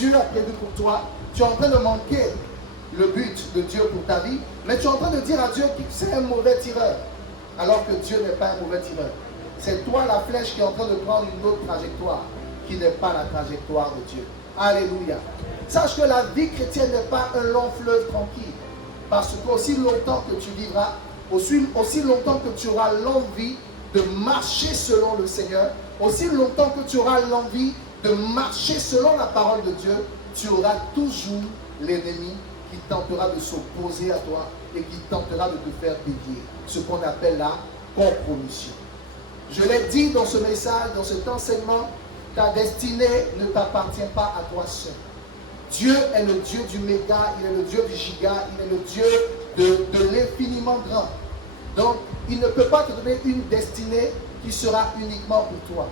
Dieu a prévu pour toi, tu es en train de manquer le but de Dieu pour ta vie, mais tu es en train de dire à Dieu que c'est un mauvais tireur, alors que Dieu n'est pas un mauvais tireur. C'est toi la flèche qui est en train de prendre une autre trajectoire, qui n'est pas la trajectoire de Dieu. Alléluia. Sache que la vie chrétienne n'est pas un long fleuve tranquille, parce qu'aussi longtemps que tu vivras, aussi longtemps que tu auras l'envie de marcher selon le Seigneur, aussi longtemps que tu auras l'envie de marcher selon la parole de Dieu, tu auras toujours l'ennemi qui tentera de s'opposer à toi et qui tentera de te faire dévier. Ce qu'on appelle la compromission. Je l'ai dit dans ce message, dans cet enseignement, ta destinée ne t'appartient pas à toi seul. Dieu est le Dieu du méga, il est le Dieu du giga, il est le Dieu de l'infiniment grand. Donc, il ne peut pas te donner une destinée qui sera uniquement pour toi.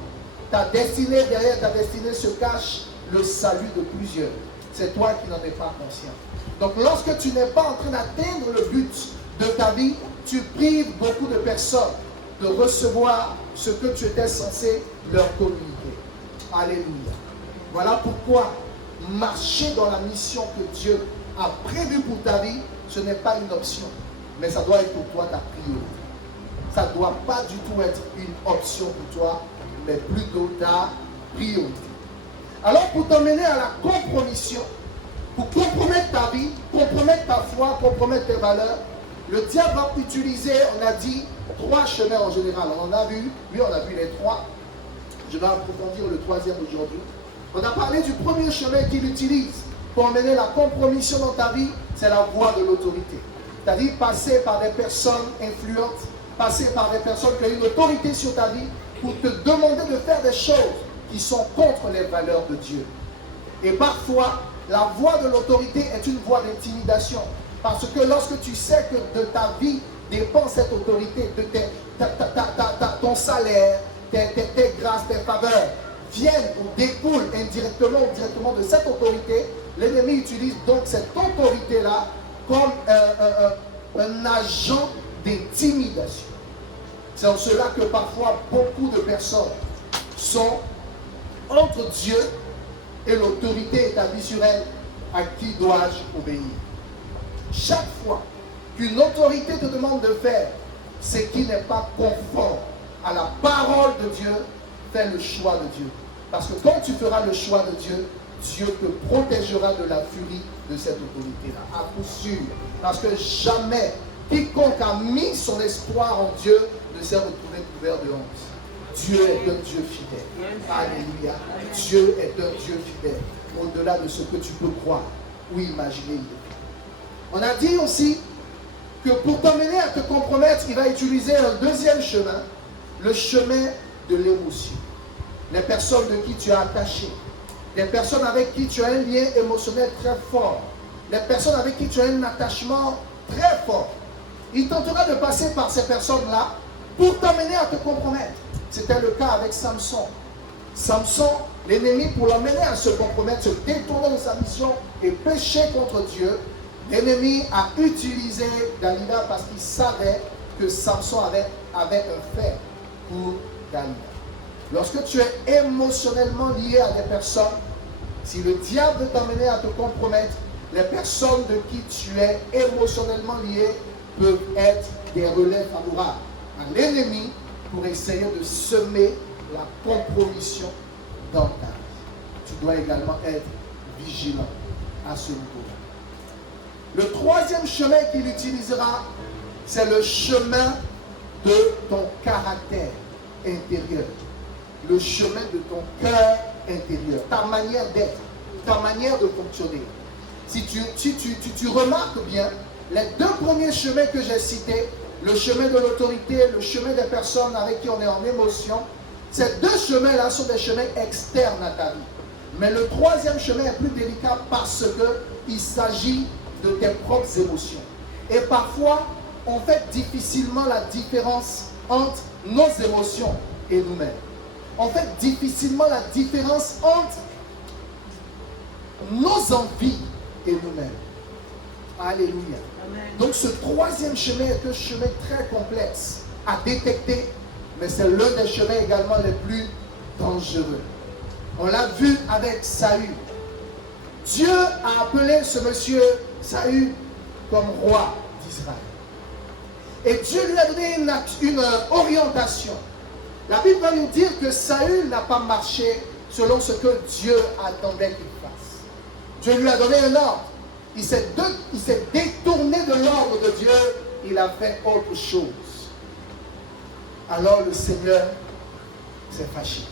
Ta destinée, derrière ta destinée se cache le salut de plusieurs. C'est toi qui n'en es pas conscient. Donc, lorsque tu n'es pas en train d'atteindre le but de ta vie, tu prives beaucoup de personnes de recevoir ce que tu étais censé leur communiquer. Alléluia. Voilà pourquoi marcher dans la mission que Dieu a prévue pour ta vie, ce n'est pas une option, mais ça doit être pour toi ta priorité. Ça ne doit pas du tout être une option pour toi, mais plutôt ta priorité. Alors, pour t'emmener à la compromission, pour compromettre ta vie, compromettre ta foi, compromettre tes valeurs, le diable va utiliser, on a dit, 3 chemins en général. On en a vu, oui, on a vu les 3. Je vais approfondir le 3e aujourd'hui. On a parlé du premier chemin qu'il utilise pour emmener la compromission dans ta vie, c'est la voie de l'autorité. C'est-à-dire passer par des personnes influentes, passer par des personnes qui ont une autorité sur ta vie pour te demander de faire des choses qui sont contre les valeurs de Dieu. Et parfois, la voie de l'autorité est une voie d'intimidation. Parce que lorsque tu sais que de ta vie dépend cette autorité, de ton salaire, tes grâces, tes faveurs, viennent ou découlent indirectement ou directement de cette autorité, l'ennemi utilise donc cette autorité-là comme un agent d'intimidation. C'est en cela que parfois beaucoup de personnes sont entre Dieu et l'autorité établie sur elle, à qui dois-je obéir? Chaque fois qu'une autorité te demande de faire ce qui n'est pas conforme à la parole de Dieu, fais le choix de Dieu. Parce que quand tu feras le choix de Dieu, Dieu te protégera de la furie de cette autorité-là, à coup sûr. Parce que jamais quiconque a mis son espoir en Dieu ne s'est retrouvé couvert de honte. Dieu est un Dieu fidèle. Alléluia. Dieu est un Dieu fidèle. Au-delà de ce que tu peux croire ou imaginer. On a dit aussi que pour t'emmener à te compromettre, il va utiliser un deuxième chemin, le chemin de l'émotion. Les personnes de qui tu es attaché, les personnes avec qui tu as un lien émotionnel très fort, les personnes avec qui tu as un attachement très fort. Il tentera de passer par ces personnes-là pour t'amener à te compromettre. C'était le cas avec Samson. Samson, l'ennemi, pour l'emmener à se compromettre, se détourner de sa mission et pécher contre Dieu, l'ennemi a utilisé Dalila parce qu'il savait que Samson avait un fait pour Dalila. Lorsque tu es émotionnellement lié à des personnes, si le diable veut t'amener à te compromettre, les personnes de qui tu es émotionnellement lié peuvent être des relais favorables à l'ennemi pour essayer de semer la compromission dans ta vie. Tu dois également être vigilant à ce niveau-là. Le troisième chemin qu'il utilisera, c'est le chemin de ton caractère intérieur. Le chemin de ton cœur intérieur, ta manière d'être, ta manière de fonctionner. Si tu remarques bien, les 2 premiers chemins que j'ai cités, le chemin de l'autorité, le chemin des personnes avec qui on est en émotion, ces 2 chemins-là sont des chemins externes à ta vie. Mais le 3e chemin est plus délicat parce qu'il s'agit de tes propres émotions. Et parfois, on fait difficilement la différence entre nos émotions et nous-mêmes. On fait difficilement la différence entre nos envies et nous-mêmes. Alléluia. Amen. Donc ce 3e chemin est un chemin très complexe à détecter, mais c'est l'un des chemins également les plus dangereux. On l'a vu avec Saül. Dieu a appelé ce monsieur Saül comme roi d'Israël. Et Dieu lui a donné une orientation. La Bible va nous dire que Saül n'a pas marché selon ce que Dieu attendait qu'il fasse. Dieu lui a donné un ordre. Il s'est détourné de l'ordre de Dieu. Il a fait autre chose. Alors le Seigneur s'est fâché.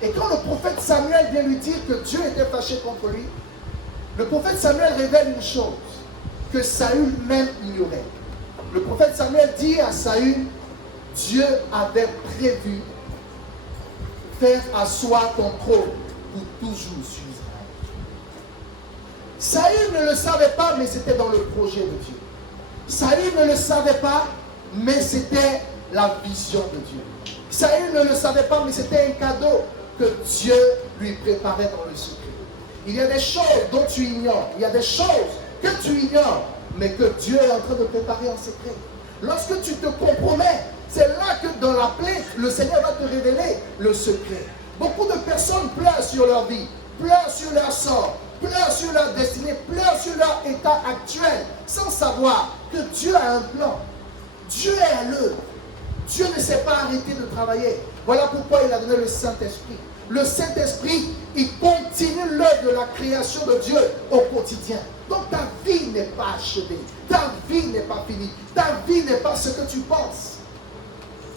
Et quand le prophète Samuel vient lui dire que Dieu était fâché contre lui, le prophète Samuel révèle une chose que Saül même ignorait. Le prophète Samuel dit à Saül, Dieu avait prévu faire asseoir ton trône pour toujours sur Israël. Saül ne le savait pas, mais c'était dans le projet de Dieu. Saül ne le savait pas, mais c'était la vision de Dieu. Saül ne le savait pas, mais c'était un cadeau que Dieu lui préparait dans le secret. Il y a des choses dont tu ignores. Il y a des choses que tu ignores, mais que Dieu est en train de préparer en secret. Lorsque tu te compromets, c'est là que dans la plainte, le Seigneur va te révéler le secret. Beaucoup de personnes pleurent sur leur vie, pleurent sur leur sort, pleurent sur leur destinée, pleurent sur leur état actuel, sans savoir que Dieu a un plan. Dieu est à l'œuvre. Dieu ne s'est pas arrêté de travailler. Voilà pourquoi il a donné le Saint-Esprit. Le Saint-Esprit, il continue l'œuvre de la création de Dieu au quotidien. Donc ta vie n'est pas achevée. Ta vie n'est pas finie. Ta vie n'est pas ce que tu penses.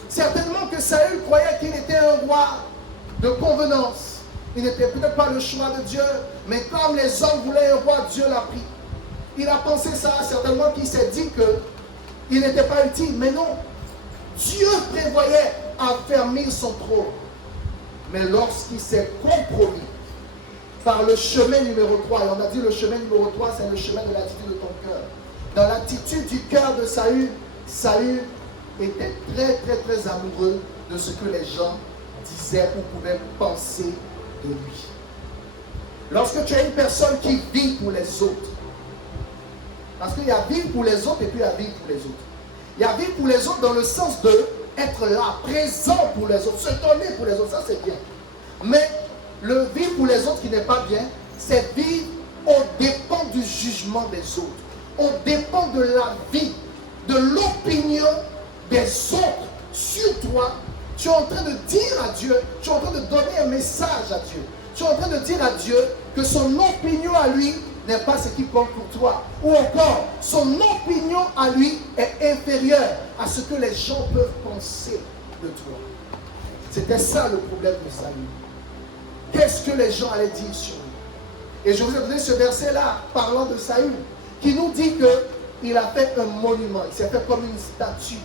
Certainement que Saül croyait qu'il était un roi de convenance. Il n'était peut-être pas le choix de Dieu, mais comme les hommes voulaient un roi, Dieu l'a pris. Il a pensé ça, certainement qu'il s'est dit qu'il n'était pas utile. Mais non, Dieu prévoyait affermir son trône. Mais lorsqu'il s'est compromis par le chemin numéro 3, et on a dit le chemin numéro 3, c'est le chemin de l'attitude de ton cœur. Dans l'attitude du cœur de Saül, Saül était très amoureux de ce que les gens disaient ou pouvaient penser de lui. Lorsque tu es une personne qui vit pour les autres, parce qu'il y a vivre pour les autres et puis il y a vivre pour les autres. Il y a vivre pour les autres dans le sens de être là, présent pour les autres, se donner pour les autres, ça c'est bien. Mais le vivre pour les autres qui n'est pas bien, c'est vivre au dépend du jugement des autres, au dépend de la vie, de l'opinion des autres sur toi. Tu es en train de dire à Dieu, tu es en train de donner un message à Dieu. Tu es en train de dire à Dieu que son opinion à lui n'est pas ce qui compte pour toi. Ou encore, son opinion à lui est inférieure à ce que les gens peuvent penser de toi. C'était ça le problème de Saül. Qu'est-ce que les gens allaient dire sur lui? Et je vous ai donné ce verset-là, parlant de Saül, qui nous dit qu'il a fait un monument. Il s'est fait comme une statue.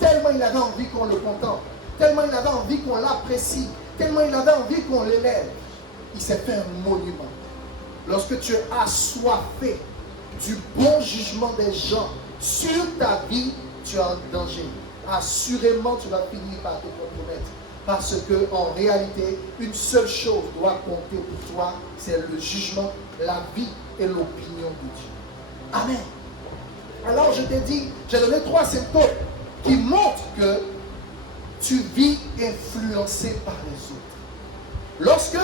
Tellement il avait envie qu'on le contemple. Tellement il avait envie qu'on l'apprécie. Tellement il avait envie qu'on l'élève. Il s'est fait un monument. Lorsque tu es assoiffé du bon jugement des gens sur ta vie, tu es en danger. Assurément, tu vas finir par te compromettre. Parce qu'en réalité, une seule chose doit compter pour toi, c'est le jugement, la vie et l'opinion de Dieu. Amen. Alors je t'ai dit, j'ai donné 3 symptômes qui montrent que tu vis influencé par les autres. Lorsque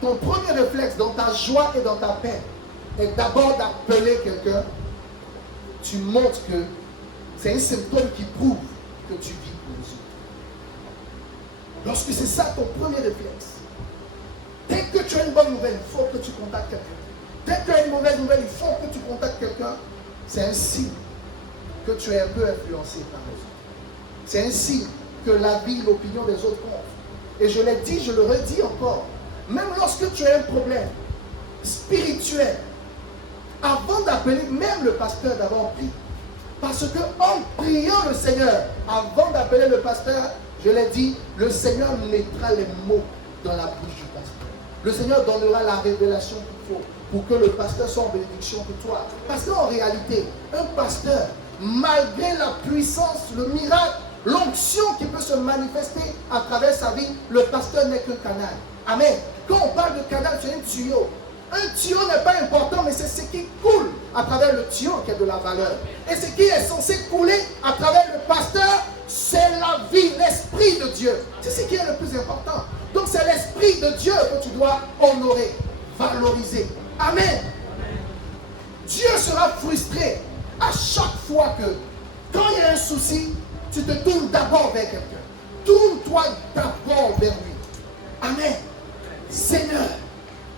ton premier réflexe dans ta joie et dans ta paix est d'abord d'appeler quelqu'un, tu montres que c'est un symptôme qui prouve que tu vis pour les autres. Lorsque c'est ça ton premier réflexe, dès que tu as une bonne nouvelle, il faut que tu contactes quelqu'un. Dès que tu as une mauvaise nouvelle, il faut que tu contactes quelqu'un. C'est un signe que tu es un peu influencé par les autres. C'est un signe que la vie, l'opinion des autres comptent. Et je l'ai dit, je le redis encore. Même lorsque tu as un problème spirituel, avant d'appeler même le pasteur, d'abord prie. Parce que en priant le Seigneur, avant d'appeler le pasteur, je l'ai dit, le Seigneur mettra les mots dans la bouche du pasteur. Le Seigneur donnera la révélation qu'il faut pour que le pasteur soit en bénédiction pour toi. Parce qu'en réalité, un pasteur, malgré la puissance, le miracle, l'onction qui peut se manifester à travers sa vie, le pasteur n'est qu'un canal. Amen. Quand on parle de canal, c'est un tuyau. Un tuyau n'est pas important, mais c'est ce qui coule à travers le tuyau qui a de la valeur. Et ce qui est censé couler à travers le pasteur, c'est la vie, l'esprit de Dieu. C'est ce qui est le plus important. Donc c'est l'esprit de Dieu que tu dois honorer, valoriser. Amen. Dieu sera frustré à chaque fois que, quand il y a un souci, tu te tournes d'abord vers quelqu'un. Tourne-toi d'abord vers lui. Amen. Seigneur,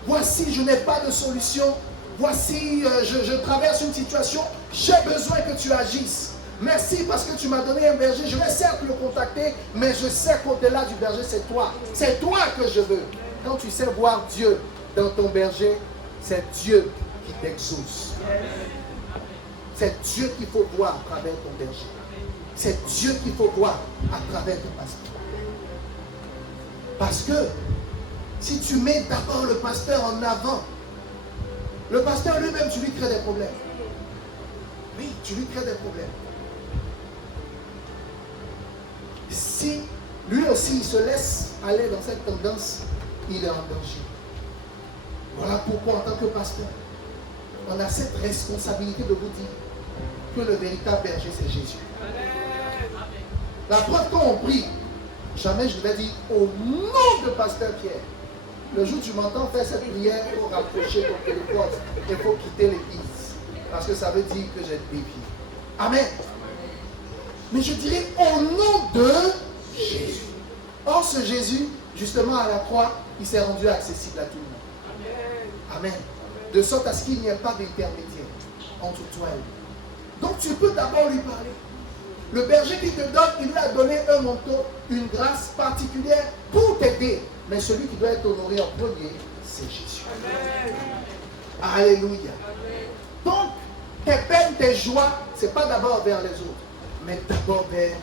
voici, je n'ai pas de solution. Voici, je traverse une situation. J'ai besoin que tu agisses. Merci parce que tu m'as donné un berger. Je vais certes le contacter, mais je sais qu'au-delà du berger, c'est toi. C'est toi que je veux. Quand tu sais voir Dieu dans ton berger, c'est Dieu qui t'exauce. C'est Dieu qu'il faut voir à travers ton berger. C'est Dieu qu'il faut voir à travers ton pasteur. Parce que si tu mets d'abord le pasteur en avant, le pasteur lui-même, tu lui crées des problèmes. Oui, tu lui crées des problèmes. Si lui aussi il se laisse aller dans cette tendance, il est en danger. Voilà pourquoi en tant que pasteur, on a cette responsabilité de vous dire que le véritable berger c'est Jésus. La preuve quand on prie, jamais je devais dire au nom de pasteur Pierre. Le jour où tu m'entends faire cette prière, il faut rapprocher ton téléphone, il faut quitter l'église. Parce que ça veut dire que j'ai dévié. Amen. Mais je dirais au nom de Jésus. Or ce Jésus, justement à la croix, il s'est rendu accessible à tout le monde. Amen. De sorte à ce qu'il n'y ait pas d'intermédiaire entre toi et lui. Donc tu peux d'abord lui parler. Le berger qui te donne, il lui a donné un manteau, une grâce particulière pour t'aider. Mais celui qui doit être honoré en premier, c'est Jésus. Amen. Alléluia. Donc, tes peines, tes joies, ce n'est pas d'abord vers les autres, mais d'abord vers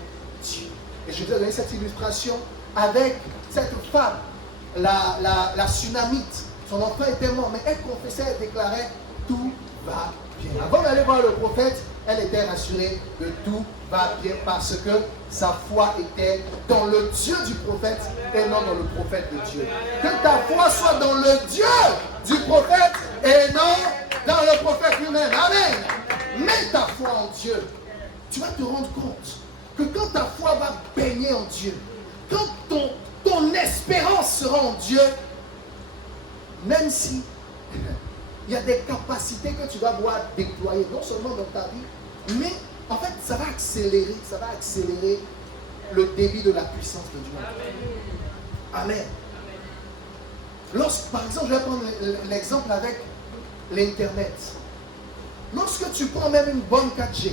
Dieu. Et je vais donner cette illustration avec cette femme, la Sunamite. Son enfant était mort, mais elle confessait, elle déclarait, tout va bien. Avant d'aller voir le prophète, elle était rassurée que tout va bien parce que sa foi était dans le Dieu du prophète et non dans le prophète de Dieu. Que ta foi soit dans le Dieu du prophète et non dans le prophète lui-même. Amen. Mets ta foi en Dieu. Tu vas te rendre compte que quand ta foi va baigner en Dieu, quand ton espérance sera en Dieu, même si il y a des capacités que tu vas pouvoir déployer, non seulement dans ta vie, mais en fait, ça va accélérer le débit de la puissance de Dieu. Amen. Par exemple, je vais prendre l'exemple avec l'Internet. Lorsque tu prends même une bonne 4G,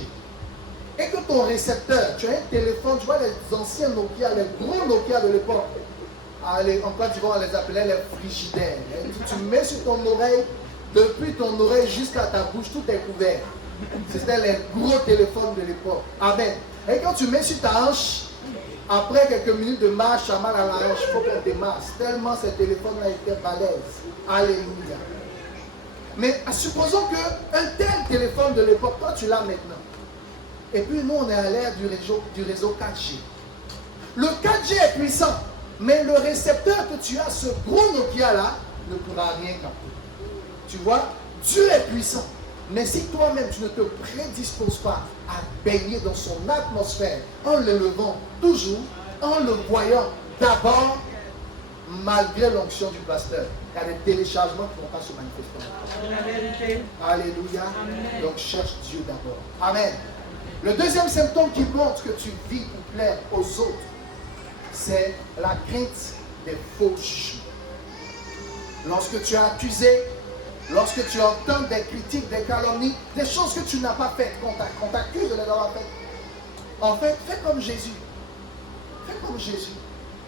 et que ton récepteur, tu as un téléphone, tu vois les anciens Nokia, les gros Nokia de l'époque, en Côte d'Ivoire, on les appelait les frigidaires. Tu mets sur ton oreille, depuis ton oreille jusqu'à ta bouche, tout est couvert. C'était les gros téléphones de l'époque. Amen. Et quand tu mets sur ta hanche, après quelques minutes de marche, tu as mal à la hanche, il faut qu'on démarre. Tellement ces téléphones-là étaient balèzes. Alléluia. Mais supposons qu'un tel téléphone de l'époque, toi tu l'as maintenant. Et puis nous, on est à l'ère du réseau 4G. Le 4G est puissant, mais le récepteur que tu as, ce gros Nokia-là, ne pourra rien capter. Tu vois, Dieu est puissant. Mais si toi-même, tu ne te prédisposes pas à baigner dans son atmosphère, en l'élevant toujours, en le voyant d'abord, malgré l'onction du pasteur, il y a des téléchargements qui ne vont pas se manifester. Alléluia. Amen. Donc cherche Dieu d'abord. Amen. Le deuxième symptôme qui montre que tu vis pour plaire aux autres, c'est la crainte des faux jugements. Lorsque tu as accusé, lorsque tu entends des critiques, des calomnies, des choses que tu n'as pas faites, qu'on t'accuse de les avoir faites, en fait, fais comme Jésus. Fais comme Jésus.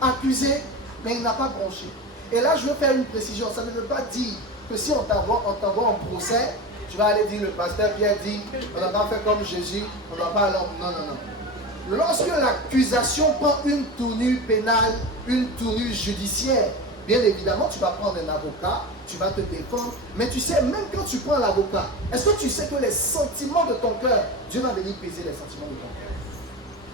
Accusé, mais il n'a pas bronché. Et là, je veux faire une précision. Ça ne veut pas dire que si on t'envoie en procès, tu vas aller dire, le pasteur Pierre dit, on n'a pas fait comme Jésus, on ne doit pas aller. Non, non, non. Lorsque l'accusation prend une tournure pénale, une tournure judiciaire, bien évidemment, tu vas prendre un avocat, tu vas te défendre, mais tu sais, même quand tu prends l'avocat, est-ce que tu sais que les sentiments de ton cœur, Dieu va venir peser les sentiments de ton cœur?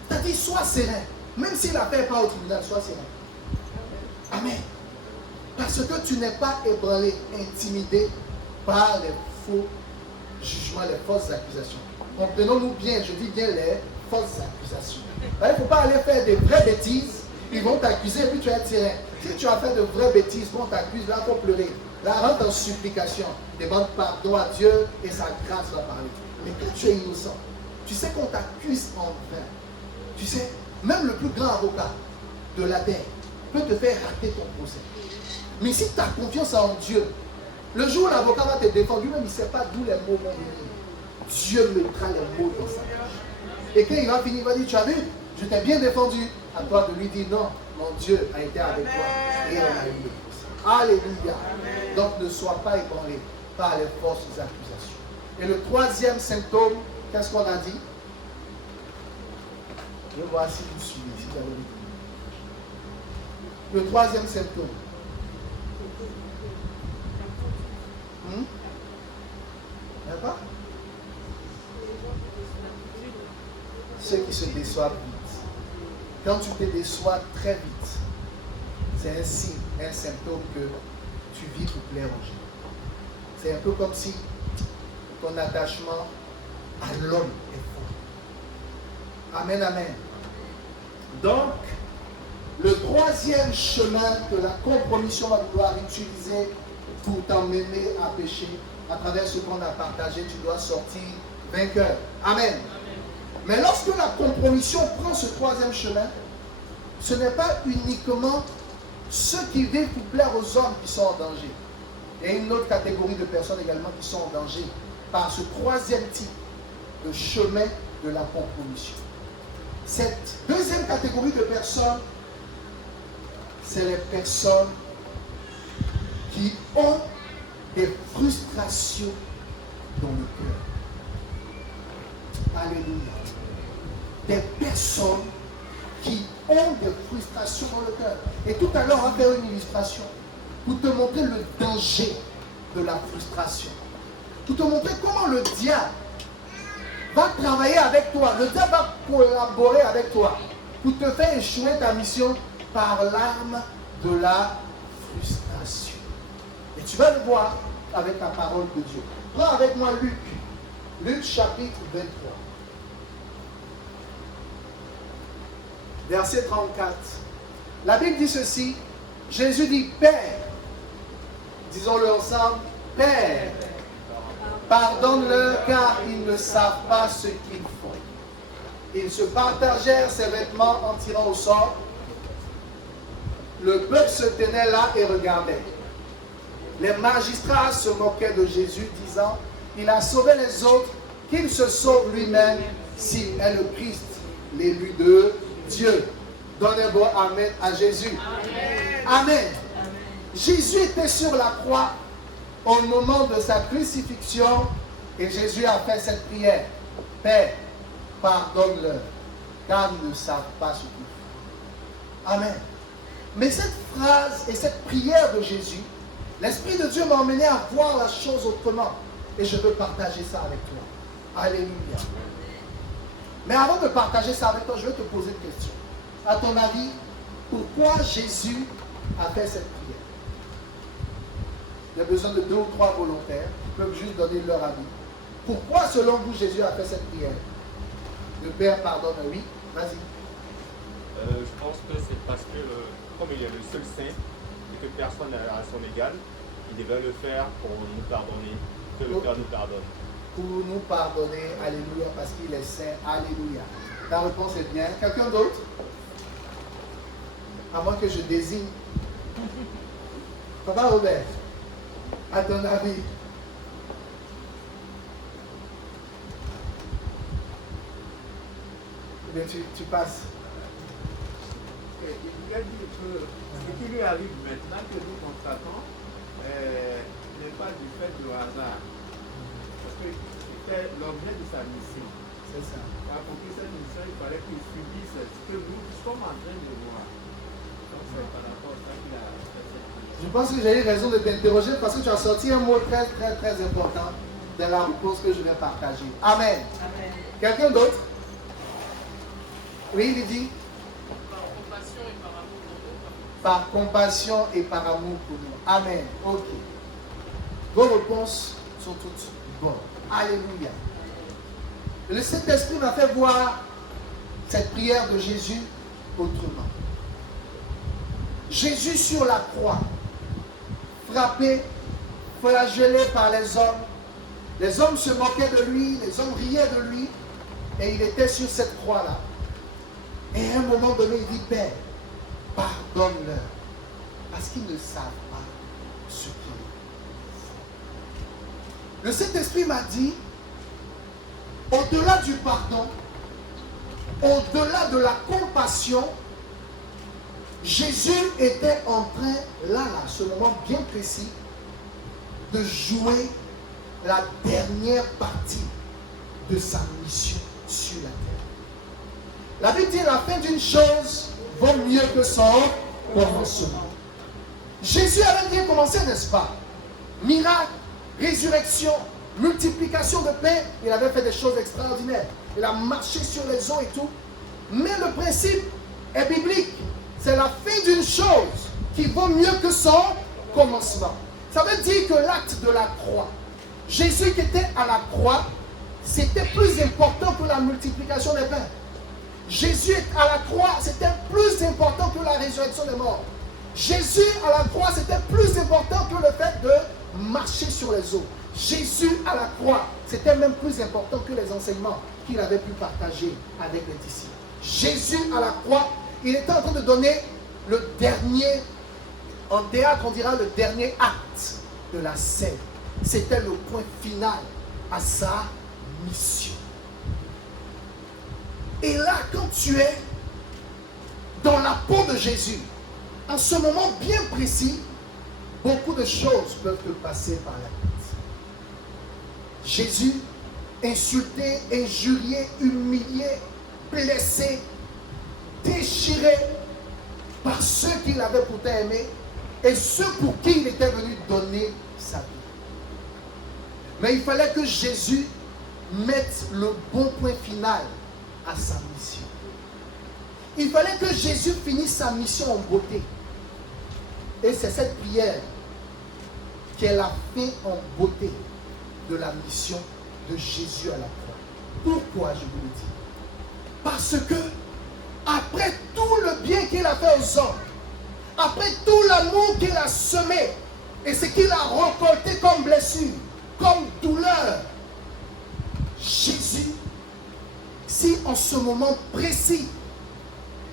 C'est-à-dire, sois serein. Même si l'affaire n'est pas au tribunal, sois serein. Amen. Parce que tu n'es pas ébranlé, intimidé par les faux jugements, les fausses accusations. Comprenons-nous bien, je dis bien les fausses accusations. Il ne faut pas aller faire des vraies bêtises, ils vont t'accuser et puis tu es serein. Si tu as fait de vraies bêtises, on t'accuse, là, il faut pleurer. Là, rentre en supplication. Demande pardon à Dieu et sa grâce va parler. Mais quand tu es innocent, tu sais qu'on t'accuse en vain. Tu sais, même le plus grand avocat de la terre peut te faire rater ton procès. Mais si tu as confiance en Dieu, le jour où l'avocat va te défendre, lui-même il ne sait pas d'où les mots vont venir. Dieu mettra les mots dans sa bouche. Et quand il va finir, il va dire, tu as vu, je t'ai bien défendu. À toi de lui dire, non, mon Dieu a été avec toi. Et on a eu le procès. Alléluia. Donc ne sois pas ébranlé par les fausses accusations. Et le troisième symptôme, qu'est-ce qu'on a dit? Je vais voir si vous suivez, si vous avez vu. Le troisième symptôme. D'accord? Ceux qui se déçoivent vite. Quand tu te déçois très vite, c'est un signe, un symptôme que tu vis pour plaire aux gens. C'est un peu comme si ton attachement à l'homme est fort. Amen, amen. Donc, le troisième chemin que la compromission va vouloir utiliser pour t'emmener à pécher, à travers ce qu'on a partagé, tu dois sortir vainqueur. Amen. Mais lorsque la compromission prend ce troisième chemin, ce n'est pas uniquement ceux qui vivent pour plaire aux hommes qui sont en danger. Il y a une autre catégorie de personnes également qui sont en danger par ce troisième type de chemin de la compromission. Cette deuxième catégorie de personnes, c'est les personnes qui ont des frustrations dans le cœur. Alléluia. Des personnes qui ont des frustrations dans le cœur. Et tout à l'heure, on va faire une illustration pour te montrer le danger de la frustration. Pour te montrer comment le diable va travailler avec toi. Le diable va collaborer avec toi pour te faire échouer ta mission par l'arme de la frustration. Et tu vas le voir avec la parole de Dieu. Prends avec moi Luc. Luc chapitre 23. Verset 34. La Bible dit ceci. Jésus dit, Père, disons-le ensemble, Père, pardonne-leur car ils ne savent pas ce qu'ils font. Ils se partagèrent ses vêtements en tirant au sort. Le peuple se tenait là et regardait. Les magistrats se moquaient de Jésus, disant, il a sauvé les autres, qu'il se sauve lui-même s'il est le Christ, l'élu de Dieu. Donnez un bon amen à Jésus. Amen. Amen. Jésus était sur la croix au moment de sa crucifixion et Jésus a fait cette prière. Père, pardonne-leur, car ils ne savent pas ce qu'ils font. Amen. Mais cette phrase et cette prière de Jésus, l'Esprit de Dieu m'a emmené à voir la chose autrement. Et je veux partager ça avec toi. Alléluia. Mais avant de partager ça avec toi, je vais te poser une question. À ton avis, pourquoi Jésus a fait cette prière? Il y a besoin de 2 ou 3 volontaires qui peuvent juste donner leur avis. Pourquoi, selon vous, Jésus a fait cette prière? Le Père pardonne, oui, vas-y. Je pense que c'est parce que, comme il est le seul saint et que personne n'a à son égal, il devait le faire pour nous pardonner, que le Père nous pardonne. Pour nous pardonner, alléluia, parce qu'il est saint, alléluia. Ta réponse est bien. Quelqu'un d'autre? À moins que je désigne. Papa Robert, à ton avis? Bien, tu passes. Il a dit que ce qui lui arrive maintenant que nous constatons n'est pas du fait du hasard. Parce que c'était l'objet de sa mission. C'est ça. Pour accomplir cette mission, il fallait qu'il subisse ce que nous sommes en train de voir. Donc c'est par rapport à ça qu'il a fait cette mission. Je pense que j'ai eu raison de t'interroger parce que tu as sorti un mot très très très important dans la réponse que je vais partager. Amen. Amen. Quelqu'un d'autre? Oui, Lydie? Par compassion et par amour pour nous. Amen. Ok. Vos réponses sont toutes bonnes. Alléluia. Le Saint-Esprit m'a fait voir cette prière de Jésus autrement. Jésus sur la croix, frappé flagellé par les hommes. Les hommes se moquaient de lui, les hommes riaient de lui, et il était sur cette croix-là. Et à un moment donné, il dit, Père, pardonne-leur, parce qu'ils ne savent pas ce qu'ils font. Le Saint-Esprit m'a dit, au-delà du pardon, au-delà de la compassion, Jésus était en train, là, à ce moment bien précis, de jouer la dernière partie de sa mission sur la terre. La Bible dit, la fin d'une chose vaut mieux que son commencement. Jésus avait bien commencé, n'est-ce pas? Miracle, résurrection, multiplication de pain, il avait fait des choses extraordinaires. Il a marché sur les eaux et tout. Mais le principe est biblique. C'est la fin d'une chose qui vaut mieux que son commencement. Ça veut dire que l'acte de la croix, Jésus qui était à la croix, c'était plus important que la multiplication des pains. Jésus à la croix, c'était plus important que la résurrection des morts. Jésus à la croix, c'était plus important que le fait de marcher sur les eaux. Jésus à la croix, c'était même plus important que les enseignements qu'il avait pu partager avec les disciples. Jésus à la croix, il était en train de donner le dernier, en théâtre on dira le dernier acte de la scène. C'était le point final à sa mission. Et là, quand tu es dans la peau de Jésus, en ce moment bien précis, beaucoup de choses peuvent te passer par la tête. Jésus, insulté, injurié, humilié, blessé, déchiré par ceux qu'il avait pourtant aimés et ceux pour qui il était venu donner sa vie. Mais il fallait que Jésus mette le bon point final à sa mission. Il fallait que Jésus finisse sa mission en beauté. Et c'est cette prière qui est la fin en beauté de la mission de Jésus à la croix. Pourquoi je vous le dis? Parce que après tout le bien qu'il a fait aux hommes, après tout l'amour qu'il a semé et ce qu'il a récolté comme blessure, comme douleur, Jésus, si en ce moment précis,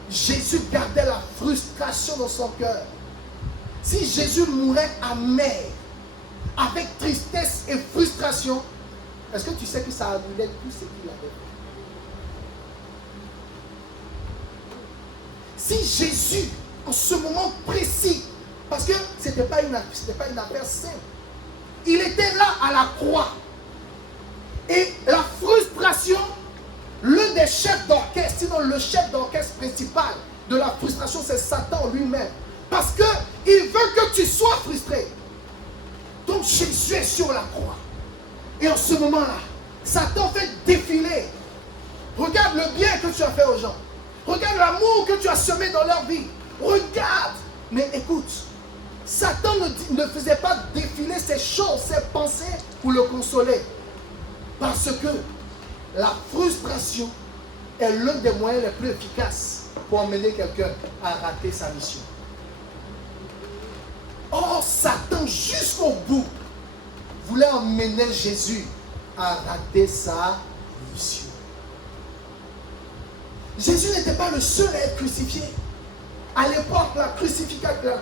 Jésus gardait la frustration dans son cœur, si Jésus mourait amer, avec tristesse et frustration, est-ce que tu sais que ça annulait tout ce qu'il avait fait? Si Jésus, en ce moment précis, parce que ce n'était pas une affaire simple, il était là à la croix. Et la frustration, l'un des chefs d'orchestre, sinon le chef d'orchestre principal de la frustration, c'est Satan lui-même. Parce qu'il veut que tu sois frustré. Donc Jésus est sur la croix. Et en ce moment-là, Satan fait défiler. Regarde le bien que tu as fait aux gens. Regarde l'amour que tu as semé dans leur vie. Regarde. Mais écoute, Satan ne faisait pas défiler ses choses, ses pensées pour le consoler. Parce que la frustration est l'un des moyens les plus efficaces pour emmener quelqu'un à rater sa mission. Or, Satan, jusqu'au bout, voulait emmener Jésus à rater sa mission. Jésus n'était pas le seul à être crucifié. À l'époque, la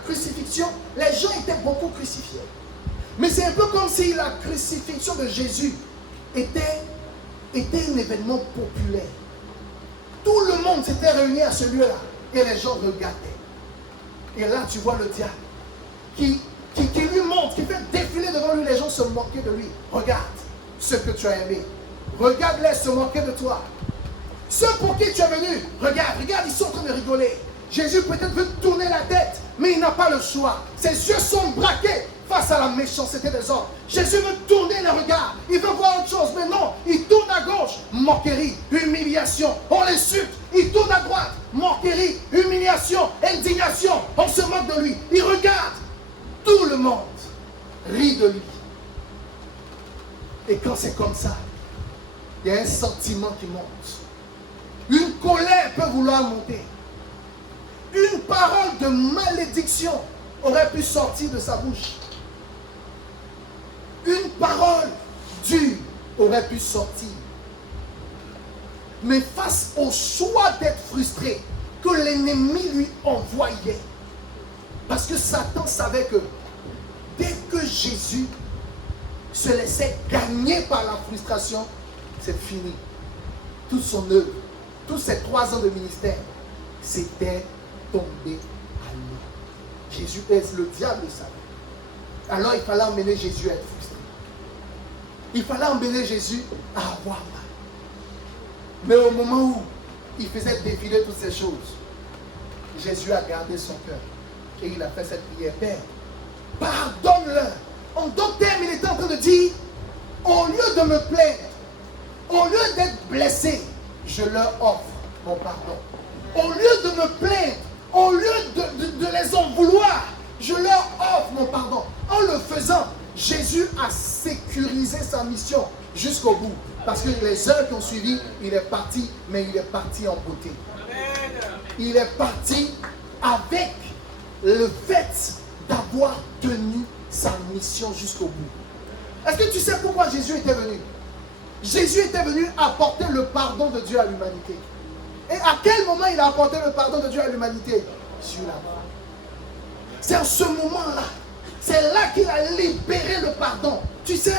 crucifixion, les gens étaient beaucoup crucifiés. Mais c'est un peu comme si la crucifixion de Jésus était un événement populaire. Tout le monde s'était réuni à ce lieu-là et les gens regardaient. Et là, tu vois le diable qui lui montre, qui fait défiler devant lui, les gens se moquaient de lui. Regarde ce que tu as aimé. Regarde-les se moquer de toi. Ceux pour qui tu es venu, regarde, ils sont en train de rigoler. Jésus peut-être veut tourner la tête, mais il n'a pas le choix. Ses yeux sont braqués face à la méchanceté des hommes. Jésus veut tourner le regard, il veut voir autre chose, mais non, il tourne à gauche, moquerie, humiliation, on l'insulte. Il tourne à droite, moquerie, humiliation, indignation, on se moque de lui. Il regarde, tout le monde rit de lui. Et quand c'est comme ça, il y a un sentiment qui monte. Une colère peut vouloir monter. Une parole de malédiction aurait pu sortir de sa bouche. paroles dures auraient pu sortir. Mais face au choix d'être frustré que l'ennemi lui envoyait, parce que Satan savait que dès que Jésus se laissait gagner par la frustration, c'est fini. Toute son œuvre, tous ces 3 ans de ministère, c'était tombé à l'eau. Jésus, le diable le savait. Alors il fallait emmener Jésus à être frustré. Il fallait emmener Jésus à avoir mal. Mais au moment où il faisait défiler toutes ces choses, Jésus a gardé son cœur. Et il a fait cette prière. Père, pardonne-leur. En d'autres termes, il était en train de dire, au lieu de me plaindre, au lieu d'être blessé, je leur offre mon pardon. Au lieu de me plaindre, au lieu de les en vouloir, je leur offre mon pardon. En le faisant, Jésus a sécurisé sa mission jusqu'au bout. Parce que les heures qui ont suivi, il est parti, mais il est parti en beauté. Il est parti avec le fait d'avoir tenu sa mission jusqu'au bout. Est-ce que tu sais pourquoi Jésus était venu? Jésus était venu apporter le pardon de Dieu à l'humanité. Et à quel moment il a apporté le pardon de Dieu à l'humanité? Sur la croix. C'est en ce moment-là. C'est là qu'il a libéré le pardon. Tu sais,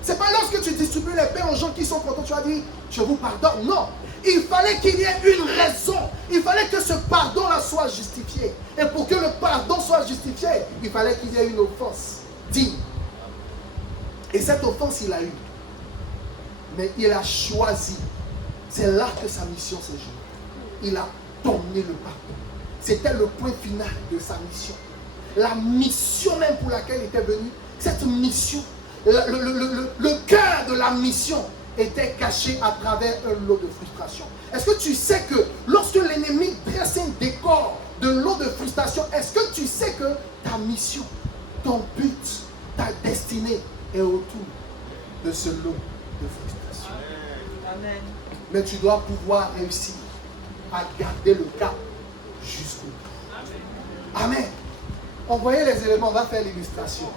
c'est pas lorsque tu distribues les pains aux gens qui sont contents, tu vas dire, je vous pardonne. Non. Il fallait qu'il y ait une raison. Il fallait que ce pardon-là soit justifié. Et pour que le pardon soit justifié, il fallait qu'il y ait une offense digne. Et cette offense, il a eu. Mais il a choisi. C'est là que sa mission s'est jouée. Il a donné le pardon. C'était le point final de sa mission. La mission même pour laquelle il était venu, cette mission, le cœur de la mission était caché à travers un lot de frustration. Est-ce que tu sais que lorsque l'ennemi dresse un décor de lot de frustration, est-ce que tu sais que ta mission, ton but, ta destinée est autour de ce lot de frustration? Amen. Mais tu dois pouvoir réussir à garder le cap jusqu'au bout. Amen. On voyait les éléments, on va faire l'illustration.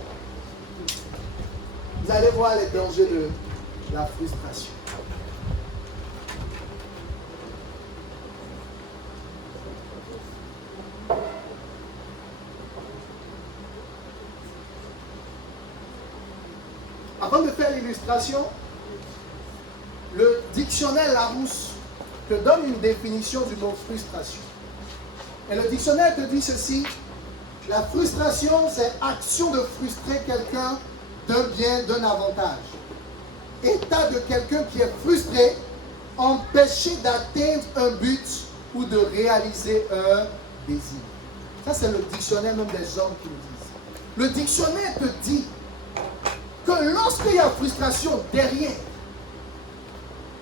Vous allez voir les dangers de la frustration. Avant de faire l'illustration, le dictionnaire Larousse te donne une définition du mot frustration. Et le dictionnaire te dit ceci: la frustration, c'est action de frustrer quelqu'un d'un bien, d'un avantage. État de quelqu'un qui est frustré, empêché d'atteindre un but ou de réaliser un désir. Ça, c'est le dictionnaire même des hommes qui le disent. Le dictionnaire te dit que lorsqu'il y a frustration derrière,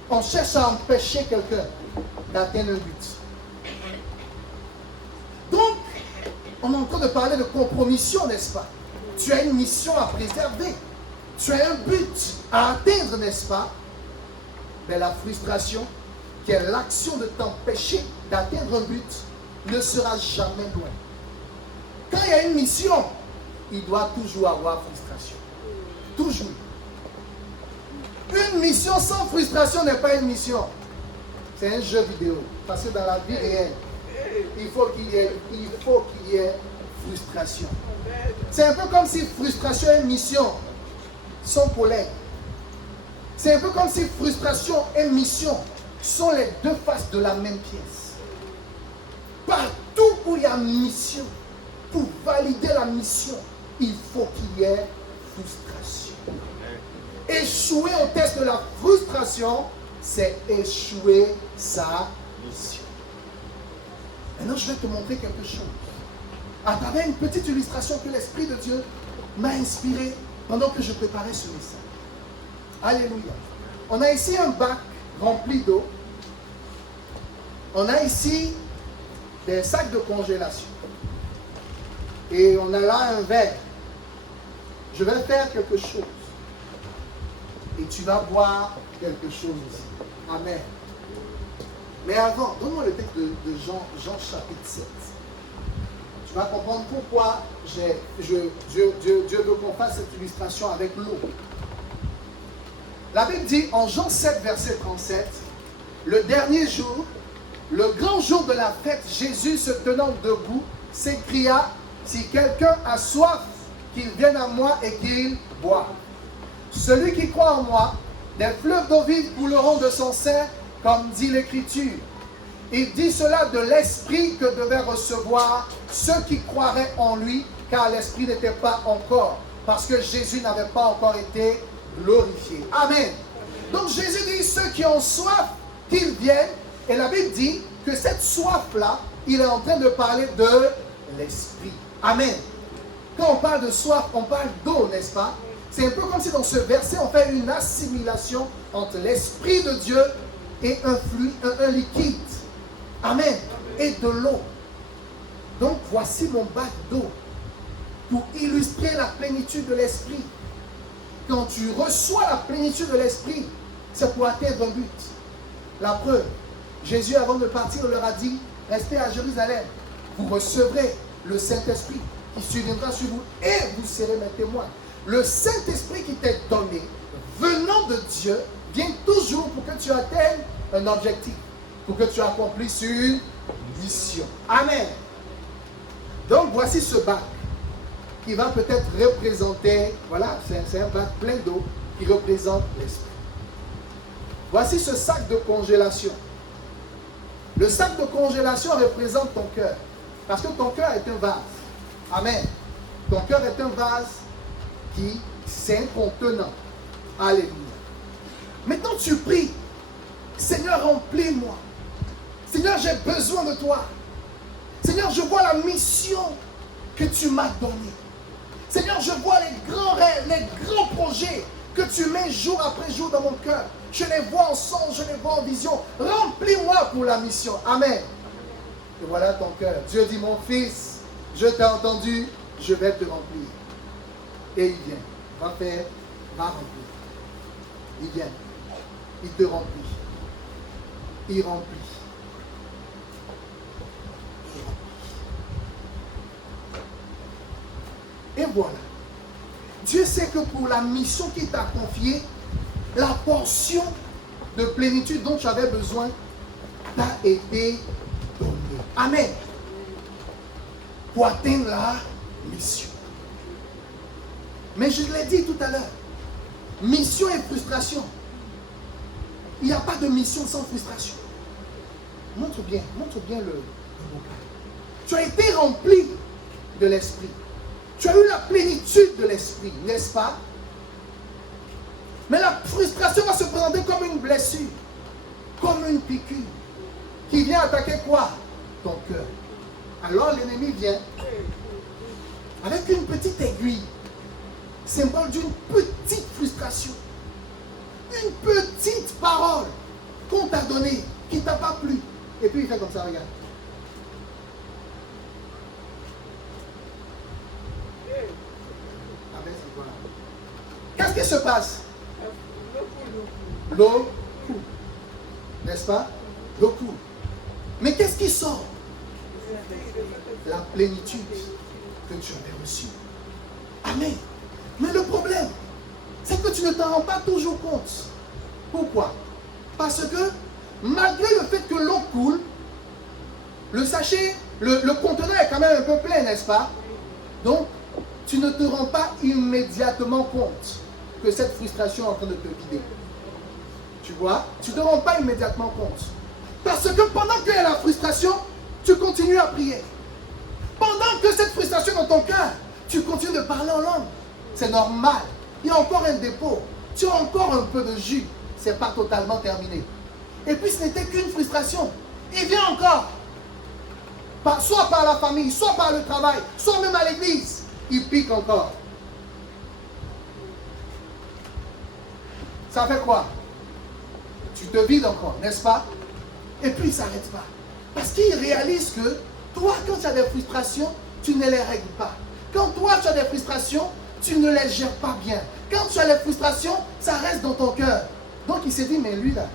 on cherche à empêcher quelqu'un d'atteindre un but. Donc, on est en train de parler de compromission, n'est-ce pas? Tu as une mission à préserver. Tu as un but à atteindre, n'est-ce pas? Mais la frustration, qui est l'action de t'empêcher d'atteindre un but, ne sera jamais loin. Quand il y a une mission, il doit toujours avoir frustration. Toujours. Une mission sans frustration n'est pas une mission. C'est un jeu vidéo. Parce que dans la vie réelle, il faut qu'il y ait frustration. C'est un peu comme si frustration et mission sont collègues. C'est un peu comme si frustration et mission sont les deux faces de la même pièce. Partout où il y a mission, pour valider la mission, il faut qu'il y ait frustration. Échouer au test de la frustration, c'est échouer sa mission. Maintenant, je vais te montrer quelque chose. À travers une petite illustration que l'Esprit de Dieu m'a inspiré pendant que je préparais ce message. Alléluia. On a ici un bac rempli d'eau. On a ici des sacs de congélation. Et on a là un verre. Je vais faire quelque chose. Et tu vas boire quelque chose ici. Amen. Mais avant, donne-moi le texte de Jean chapitre 7. Tu vas comprendre pourquoi Dieu veut qu'on fasse cette illustration avec l'eau. La Bible dit en Jean 7, verset 37, le dernier jour, le grand jour de la fête, Jésus se tenant debout, s'écria, si quelqu'un a soif, qu'il vienne à moi et qu'il boive. Celui qui croit en moi, des fleuves d'eau vive couleront de son sein, comme dit l'Écriture. Il dit cela de l'Esprit que devaient recevoir ceux qui croiraient en lui, car l'Esprit n'était pas encore, parce que Jésus n'avait pas encore été glorifié. Amen. Donc Jésus dit, ceux qui ont soif, qu'ils viennent. Et la Bible dit que cette soif-là, il est en train de parler de l'Esprit. Amen. Quand on parle de soif, on parle d'eau, n'est-ce pas? C'est un peu comme si dans ce verset, on fait une assimilation entre l'Esprit de Dieu et un fluide, un liquide. Amen. Et de l'eau. Donc voici mon bac d'eau pour illustrer la plénitude de l'Esprit. Quand tu reçois la plénitude de l'Esprit, c'est pour atteindre un but. La preuve, Jésus avant de partir leur a dit, restez à Jérusalem, vous recevrez le Saint-Esprit qui surviendra sur vous et vous serez mes témoins. Le Saint-Esprit qui t'est donné, venant de Dieu, vient toujours pour que tu atteignes un objectif, pour que tu accomplisses une mission. Amen. Donc voici ce bac qui va peut-être représenter, voilà, c'est un bac plein d'eau qui représente l'Esprit. Voici ce sac de congélation. Le sac de congélation représente ton cœur, parce que ton cœur est un vase. Amen. Ton cœur est un vase qui, c'est un contenant. Alléluia. Maintenant tu pries, Seigneur, remplis-moi. Seigneur, j'ai besoin de toi. Seigneur, je vois la mission que tu m'as donnée. Seigneur, je vois les grands rêves, les grands projets que tu mets jour après jour dans mon cœur. Je les vois en songe, je les vois en vision. Remplis-moi pour la mission. Amen. Et voilà ton cœur. Dieu dit, mon fils, je t'ai entendu, je vais te remplir. Et il vient. Va faire, va remplir. Il vient. Il te remplit. Il remplit. Et voilà. Dieu sait que pour la mission qu'il t'a confiée, la portion de plénitude dont tu avais besoin t'a été donnée. Amen. Pour atteindre la mission. Mais je l'ai dit tout à l'heure, mission et frustration. Il n'y a pas de mission sans frustration. Montre bien le vocal. Tu as été rempli de l'Esprit. Tu as eu la plénitude de l'Esprit, n'est-ce pas? Mais la frustration va se présenter comme une blessure, comme une piqûre, qui vient attaquer quoi? Ton cœur. Alors l'ennemi vient avec une petite aiguille, symbole d'une petite frustration, une petite parole qu'on t'a donnée, qui ne t'a pas plu. Et puis il fait comme ça, regarde. Qu'est-ce qui se passe? L'eau coule. N'est-ce pas? L'eau coule. Mais qu'est-ce qui sort? La plénitude que tu avais reçue. Amen. Mais le problème, c'est que tu ne t'en rends pas toujours compte. Pourquoi? Parce que malgré le fait que l'eau coule, le sachet, le contenant est quand même un peu plein, n'est-ce pas? Donc, tu ne te rends pas immédiatement compte que cette frustration est en train de te vider. Tu vois? Tu ne te rends pas immédiatement compte. Parce que pendant qu'il y a la frustration, tu continues à prier. Pendant que cette frustration est dans ton cœur, tu continues de parler en langue. C'est normal. Il y a encore un dépôt. Tu as encore un peu de jus. Ce n'est pas totalement terminé. Et puis ce n'était qu'une frustration. Il vient encore. Soit par la famille, soit par le travail, soit même à l'église. Il pique encore. Ça fait quoi? Tu te vides encore, n'est-ce pas? Et puis il ne s'arrête pas. Parce qu'il réalise que toi, quand tu as des frustrations, tu ne les règles pas. Quand toi, tu as des frustrations, tu ne les gères pas bien. Quand tu as des frustrations, ça reste dans ton cœur. Donc il s'est dit, mais lui là,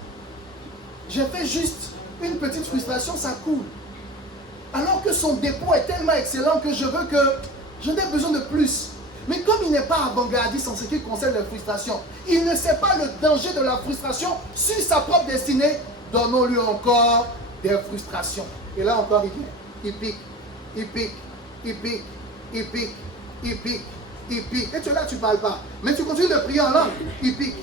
j'ai fait juste une petite frustration, ça coule. Alors que son dépôt est tellement excellent que je veux que je n'ai besoin de plus. Mais comme il n'est pas avant-gardiste en ce qui concerne la frustration, il ne sait pas le danger de la frustration sur sa propre destinée, donnons-lui encore des frustrations. Et là encore, il vient. Il pique, il pique, il pique, il pique, il pique, il pique. Et tu es là, tu ne parles pas. Mais tu continues de prier en langue. Il pique,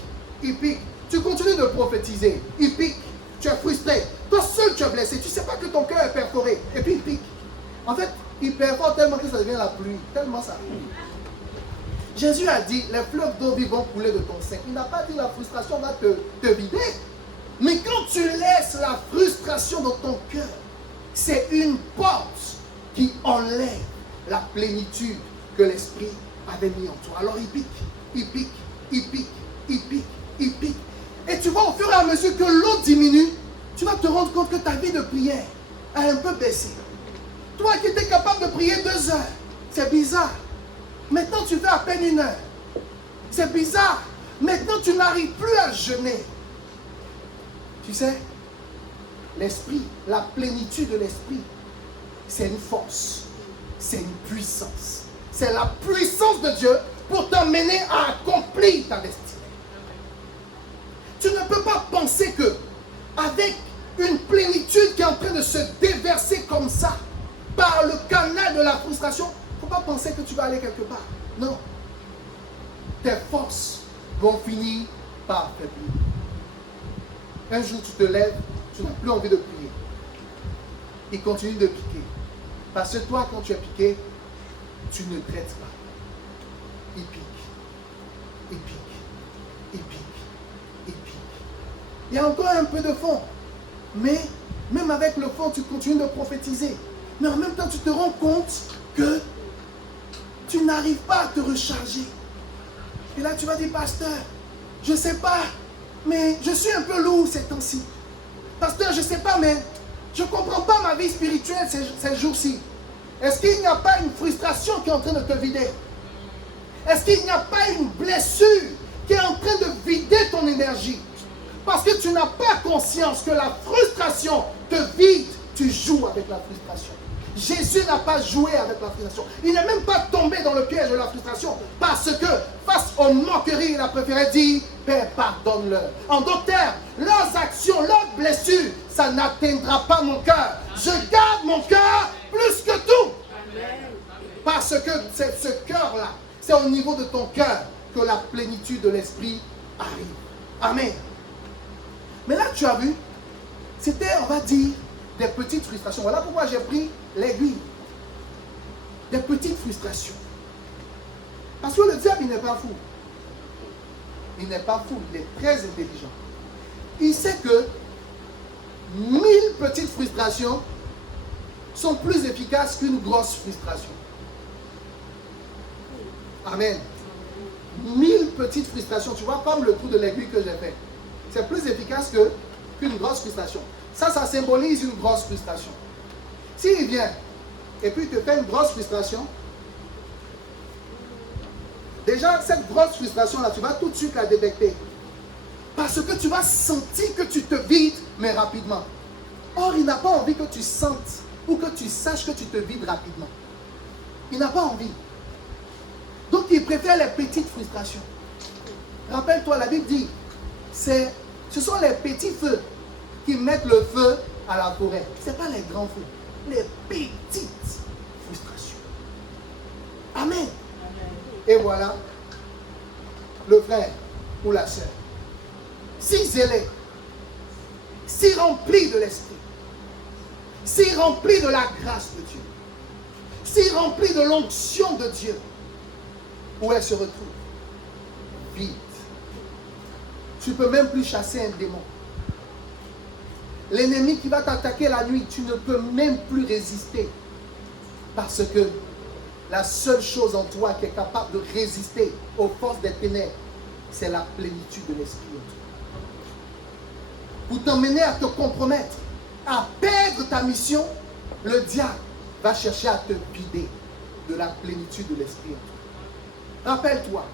il pique. Tu continues de prophétiser. Il pique. Tu es frustré. Toi seul, tu es blessé. Tu ne sais pas que ton cœur est perforé. Et puis il pique. En fait, il perfore tellement que ça devient la pluie. Tellement ça. Jésus a dit, les fleuves d'eau vive vont couler de ton sein. Il n'a pas dit la frustration va te vider. Mais quand tu laisses la frustration dans ton cœur, c'est une porte qui enlève la plénitude que l'Esprit avait mis en toi. Alors il pique, il pique, il pique, il pique, il pique. Et tu vois, au fur et à mesure que l'eau diminue, tu vas te rendre compte que ta vie de prière a un peu baissé. Toi qui étais capable de prier 2 heures, c'est bizarre. Maintenant tu fais à peine 1 heure. C'est bizarre. Maintenant tu n'arrives plus à jeûner. Tu sais, l'esprit, la plénitude de l'esprit, c'est une force, c'est une puissance. C'est la puissance de Dieu pour t'amener à accomplir ta destinée. Tu ne peux pas penser que, avec une plénitude qui est en train de se déverser comme ça, par le canal de la frustration, il ne faut pas penser que tu vas aller quelque part. Non. Tes forces vont finir par faiblir. Un jour, tu te lèves, tu n'as plus envie de prier. Il continue de piquer. Parce que toi, quand tu es piqué, tu ne traites pas. Il pique. Il pique. Il pique. Il pique. Il y a encore un peu de fond. Mais même avec le fond, tu continues de prophétiser. Mais en même temps, tu te rends compte que tu n'arrives pas à te recharger. Et là, tu vas dire, pasteur, je ne sais pas, mais je suis un peu lourd ces temps-ci. Pasteur, je ne sais pas, mais je ne comprends pas ma vie spirituelle ces jours-ci. Est-ce qu'il n'y a pas une frustration qui est en train de te vider? Est-ce qu'il n'y a pas une blessure qui est en train de vider ton énergie? Parce que tu n'as pas conscience que la frustration te vide, tu joues avec la frustration. Jésus n'a pas joué avec la frustration. Il n'est même pas tombé dans le piège de la frustration. Parce que face aux moqueries, il a préféré dire, Père, pardonne-leur. En d'autres termes, leurs actions, leurs blessures, ça n'atteindra pas mon cœur. Je garde mon cœur plus que tout. Parce que c'est ce cœur-là, c'est au niveau de ton cœur que la plénitude de l'esprit arrive. Amen. Mais là, tu as vu, c'était, on va dire, des petites frustrations. Voilà pourquoi j'ai pris l'aiguille. Des petites frustrations. Parce que le diable, il n'est pas fou. Il n'est pas fou, il est très intelligent. Il sait que 1000 petites frustrations sont plus efficaces qu'une grosse frustration. Amen. 1000 petites frustrations, tu vois, comme le trou de l'aiguille que j'ai fait. C'est plus efficace qu'une grosse frustration. Ça symbolise une grosse frustration. S'il vient et puis il te fait une grosse frustration, déjà cette grosse frustration-là, tu vas tout de suite la détecter. Parce que tu vas sentir que tu te vides, mais rapidement. Or, il n'a pas envie que tu sentes ou que tu saches que tu te vides rapidement. Il n'a pas envie. Donc, il préfère les petites frustrations. Rappelle-toi, la Bible dit, ce sont les petits feux qui mettent le feu à la forêt. Ce n'est pas les grands feux, les petites frustrations. Amen. Amen. Et voilà, le frère ou la sœur, si zélé, si rempli de l'esprit, si rempli de la grâce de Dieu, si rempli de l'onction de Dieu, où elle se retrouve? Vide. Tu ne peux même plus chasser un démon. L'ennemi qui va t'attaquer la nuit, tu ne peux même plus résister. Parce que la seule chose en toi qui est capable de résister aux forces des ténèbres, c'est la plénitude de l'esprit en toi. Pour t'emmener à te compromettre, à perdre ta mission, le diable va chercher à te vider de la plénitude de l'esprit en toi. Rappelle-toi,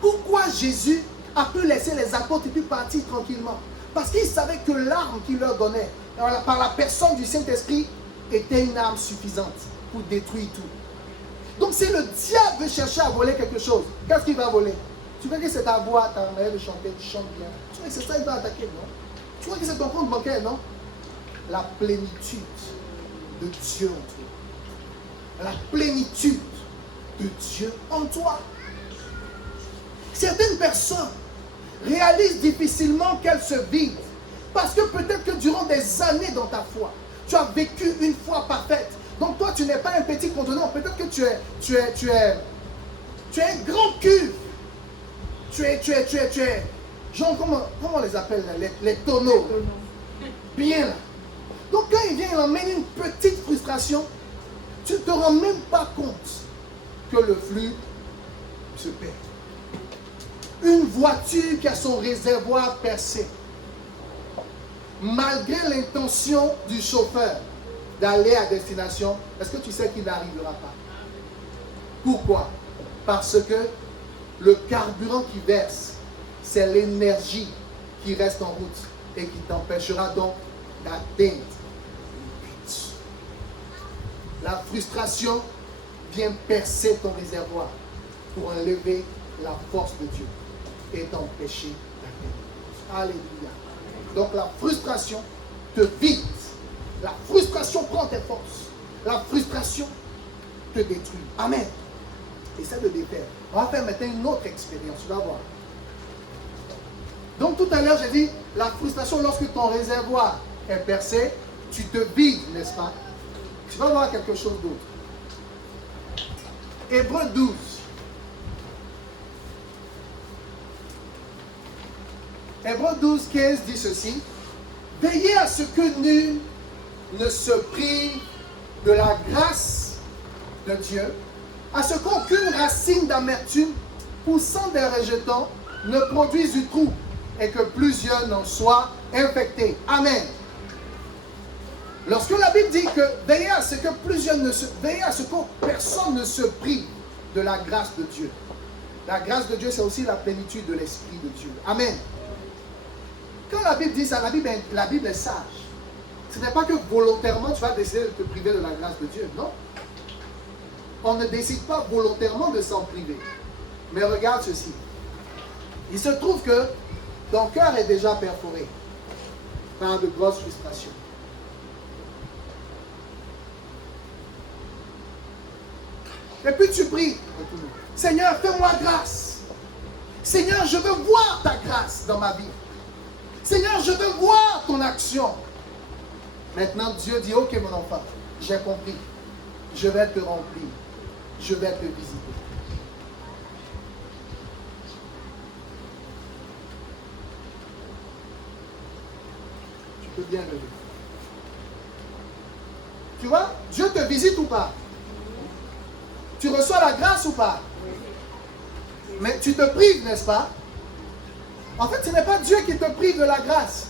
pourquoi Jésus a pu laisser les apôtres et puis partir tranquillement? Parce qu'il savait que l'arme qu'il leur donnait, par la personne du Saint-Esprit, était une arme suffisante pour détruire tout. Donc si le diable veut chercher à voler quelque chose, qu'est-ce qu'il va voler? Tu vois que c'est ta voix, ta manière de chanter, tu chantes bien. Tu vois que c'est ça qu'il va attaquer, non? Tu vois que c'est ton compte bancaire, non? La plénitude de Dieu en toi. La plénitude de Dieu en toi. Certaines personnes réalisent difficilement qu'elles se vivent. Parce que peut-être que durant des années dans ta foi, tu as vécu une foi parfaite. Donc toi, tu n'es pas un petit contenant. Peut-être que tu es un grand cul. Tu es, genre, comment on les appelle là, les tonneaux. Bien là. Donc quand il vient, il emmène une petite frustration, tu ne te rends même pas compte que le flux se perd. Une voiture qui a son réservoir percé, malgré l'intention du chauffeur d'aller à destination, est-ce que tu sais qu'il n'arrivera pas? Pourquoi? Parce que le carburant qui verse, c'est l'énergie qui reste en route et qui t'empêchera donc d'atteindre le but. La frustration vient percer ton réservoir pour enlever la force de Dieu et t'empêcher d'atteindre. Alléluia. Donc la frustration te vide. La frustration prend tes forces. La frustration te détruit. Amen. Essaie de défaire. On va faire maintenant une autre expérience. Tu vas voir. Donc tout à l'heure, j'ai dit, la frustration, lorsque ton réservoir est percé, tu te vides, n'est-ce pas? Tu vas voir quelque chose d'autre. Hébreux 12. Hébreux 12, 15 dit ceci. Veillez à ce que nul ne se prive de la grâce de Dieu, à ce qu'aucune racine d'amertume poussant des rejetons ne produise du trouble et que plusieurs n'en soient infectés. Amen. Lorsque la Bible dit que veillez à ce que personne ne se prive de la grâce de Dieu. La grâce de Dieu, c'est aussi la plénitude de l'Esprit de Dieu. Amen. Quand la Bible dit ça, la Bible est sage. Ce n'est pas que volontairement tu vas décider de te priver de la grâce de Dieu, non. On ne décide pas volontairement de s'en priver. Mais regarde ceci. Il se trouve que ton cœur est déjà perforé par de grosses frustrations. Et puis tu pries. Seigneur, fais-moi grâce. Seigneur, je veux voir ta grâce dans ma vie. Seigneur, je veux voir ton action. Maintenant, Dieu dit, ok mon enfant, j'ai compris. Je vais te remplir. Je vais te visiter. Tu peux bien lever. Tu vois, Dieu te visite ou pas? Tu reçois la grâce ou pas? Mais tu te prives, n'est-ce pas? En fait, ce n'est pas Dieu qui te prive de la grâce.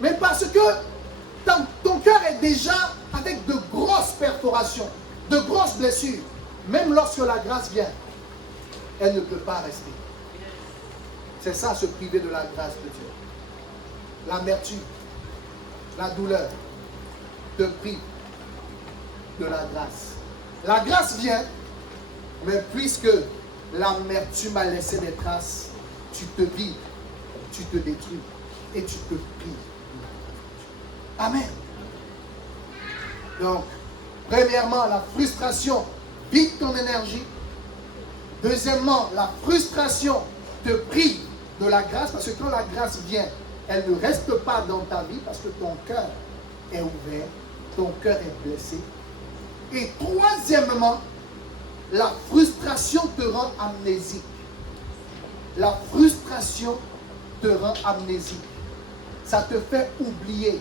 Mais parce que ton cœur est déjà avec de grosses perforations, de grosses blessures. Même lorsque la grâce vient, elle ne peut pas rester. C'est ça, se priver de la grâce de Dieu. L'amertume, la douleur te prive de la grâce. La grâce vient, mais puisque l'amertume a laissé des traces, tu te vides, tu te détruis et tu te prives. Amen. Donc, premièrement, la frustration vide ton énergie. Deuxièmement, la frustration te prive de la grâce, parce que quand la grâce vient, elle ne reste pas dans ta vie parce que ton cœur est ouvert, ton cœur est blessé. Et troisièmement, la frustration te rend amnésique. La frustration te rend amnésique. Ça te fait oublier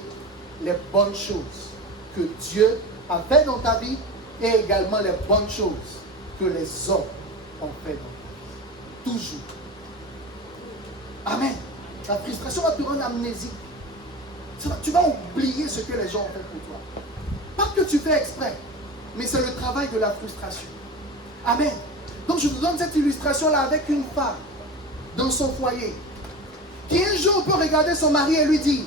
les bonnes choses que Dieu a fait dans ta vie et également les bonnes choses que les hommes ont fait dans ta vie. Toujours. Amen. La frustration va te rendre amnésique. Tu vas oublier ce que les gens ont fait pour toi. Pas que tu fais exprès, mais c'est le travail de la frustration. Amen. Donc je vous donne cette illustration-là avec une femme dans son foyer qui un jour peut regarder son mari et lui dire: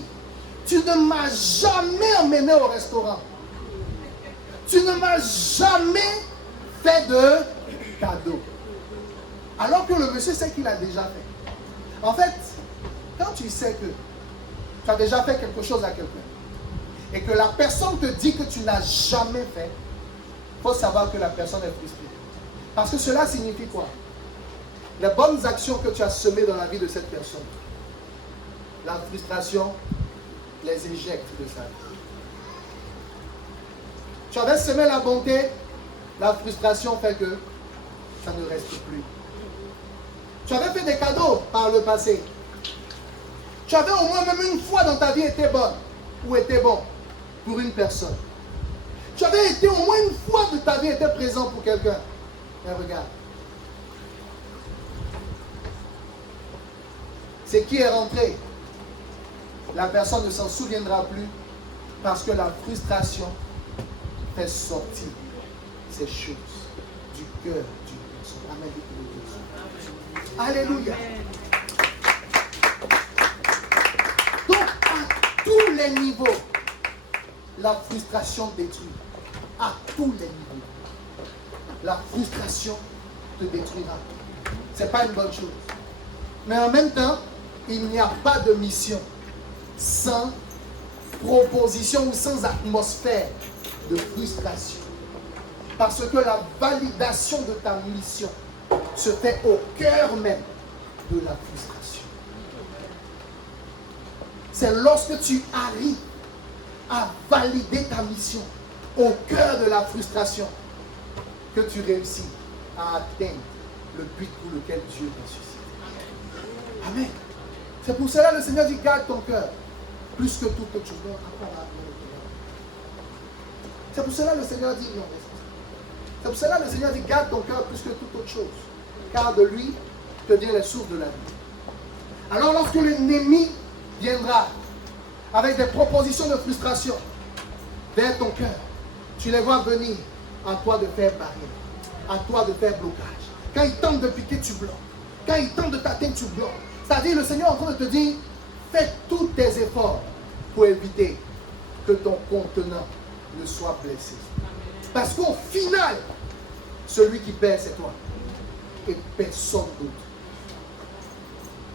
tu ne m'as jamais emmené au restaurant. Tu ne m'as jamais fait de cadeaux. Alors que le monsieur sait qu'il a déjà fait. En fait, quand tu sais que tu as déjà fait quelque chose à quelqu'un et que la personne te dit que tu n'as jamais fait, il faut savoir que la personne est frustrée. Parce que cela signifie quoi? Les bonnes actions que tu as semées dans la vie de cette personne, la frustration les éjecte de sa vie. Tu avais semé la bonté, la frustration fait que ça ne reste plus. Tu avais fait des cadeaux par le passé. Tu avais au moins même une fois dans ta vie été bonne ou été bon pour une personne. Tu avais été au moins une fois de ta vie été présent pour quelqu'un. Mais regarde. C'est qui est rentré. La personne ne s'en souviendra plus parce que la frustration fait sortir ces choses du cœur d'une personne. Amen. Alléluia. Donc, à tous les niveaux, la frustration détruit. À tous les niveaux. La frustration te détruira. Ce n'est pas une bonne chose. Mais en même temps, il n'y a pas de mission sans proposition ou sans atmosphère de frustration. Parce que la validation de ta mission se fait au cœur même de la frustration. C'est lorsque tu arrives à valider ta mission au cœur de la frustration que tu réussis à atteindre le but pour lequel Dieu t'a suscité. Amen. C'est pour cela que le Seigneur dit garde ton cœur plus que toute autre chose. C'est pour cela que le Seigneur dit non. C'est pour cela que le Seigneur dit garde ton cœur plus que toute autre chose. Car de lui te vient les sources de la vie. Alors lorsque l'ennemi viendra avec des propositions de frustration vers ton cœur, tu les vois venir, à toi de faire barrière, à toi de faire blocage. Quand il tente de piquer, tu bloques. Quand il tente de t'atteindre, tu bloques. C'est-à-dire le Seigneur est en train de te dire, fais tous tes efforts pour éviter que ton contenant ne soit blessé. Parce qu'au final, celui qui perd, c'est toi. Et personne d'autre.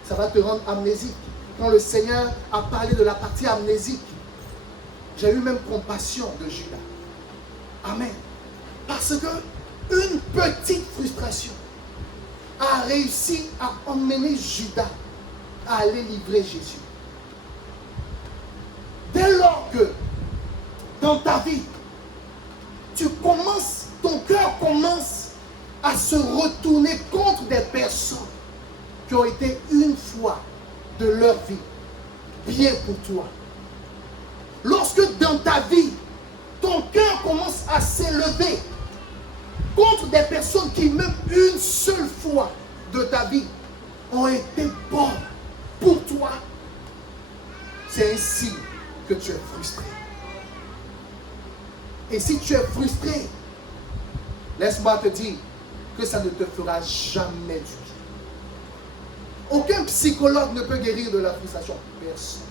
Ça va te rendre amnésique. Quand le Seigneur a parlé de la partie amnésique, j'ai eu même compassion de Judas. Amen. Parce que une petite frustration a réussi à emmener Judas à aller livrer Jésus. Dès lors que dans ta vie, ton cœur commence à se retourner contre des personnes qui ont été une fois de leur vie bien pour toi. Lorsque dans ta vie, ton cœur commence à s'élever contre des personnes qui, même une seule fois de ta vie, ont été bonnes pour toi, c'est un signe que tu es frustré. Et si tu es frustré, laisse-moi te dire que ça ne te fera jamais du bien. Aucun psychologue ne peut guérir de la frustration. Personne.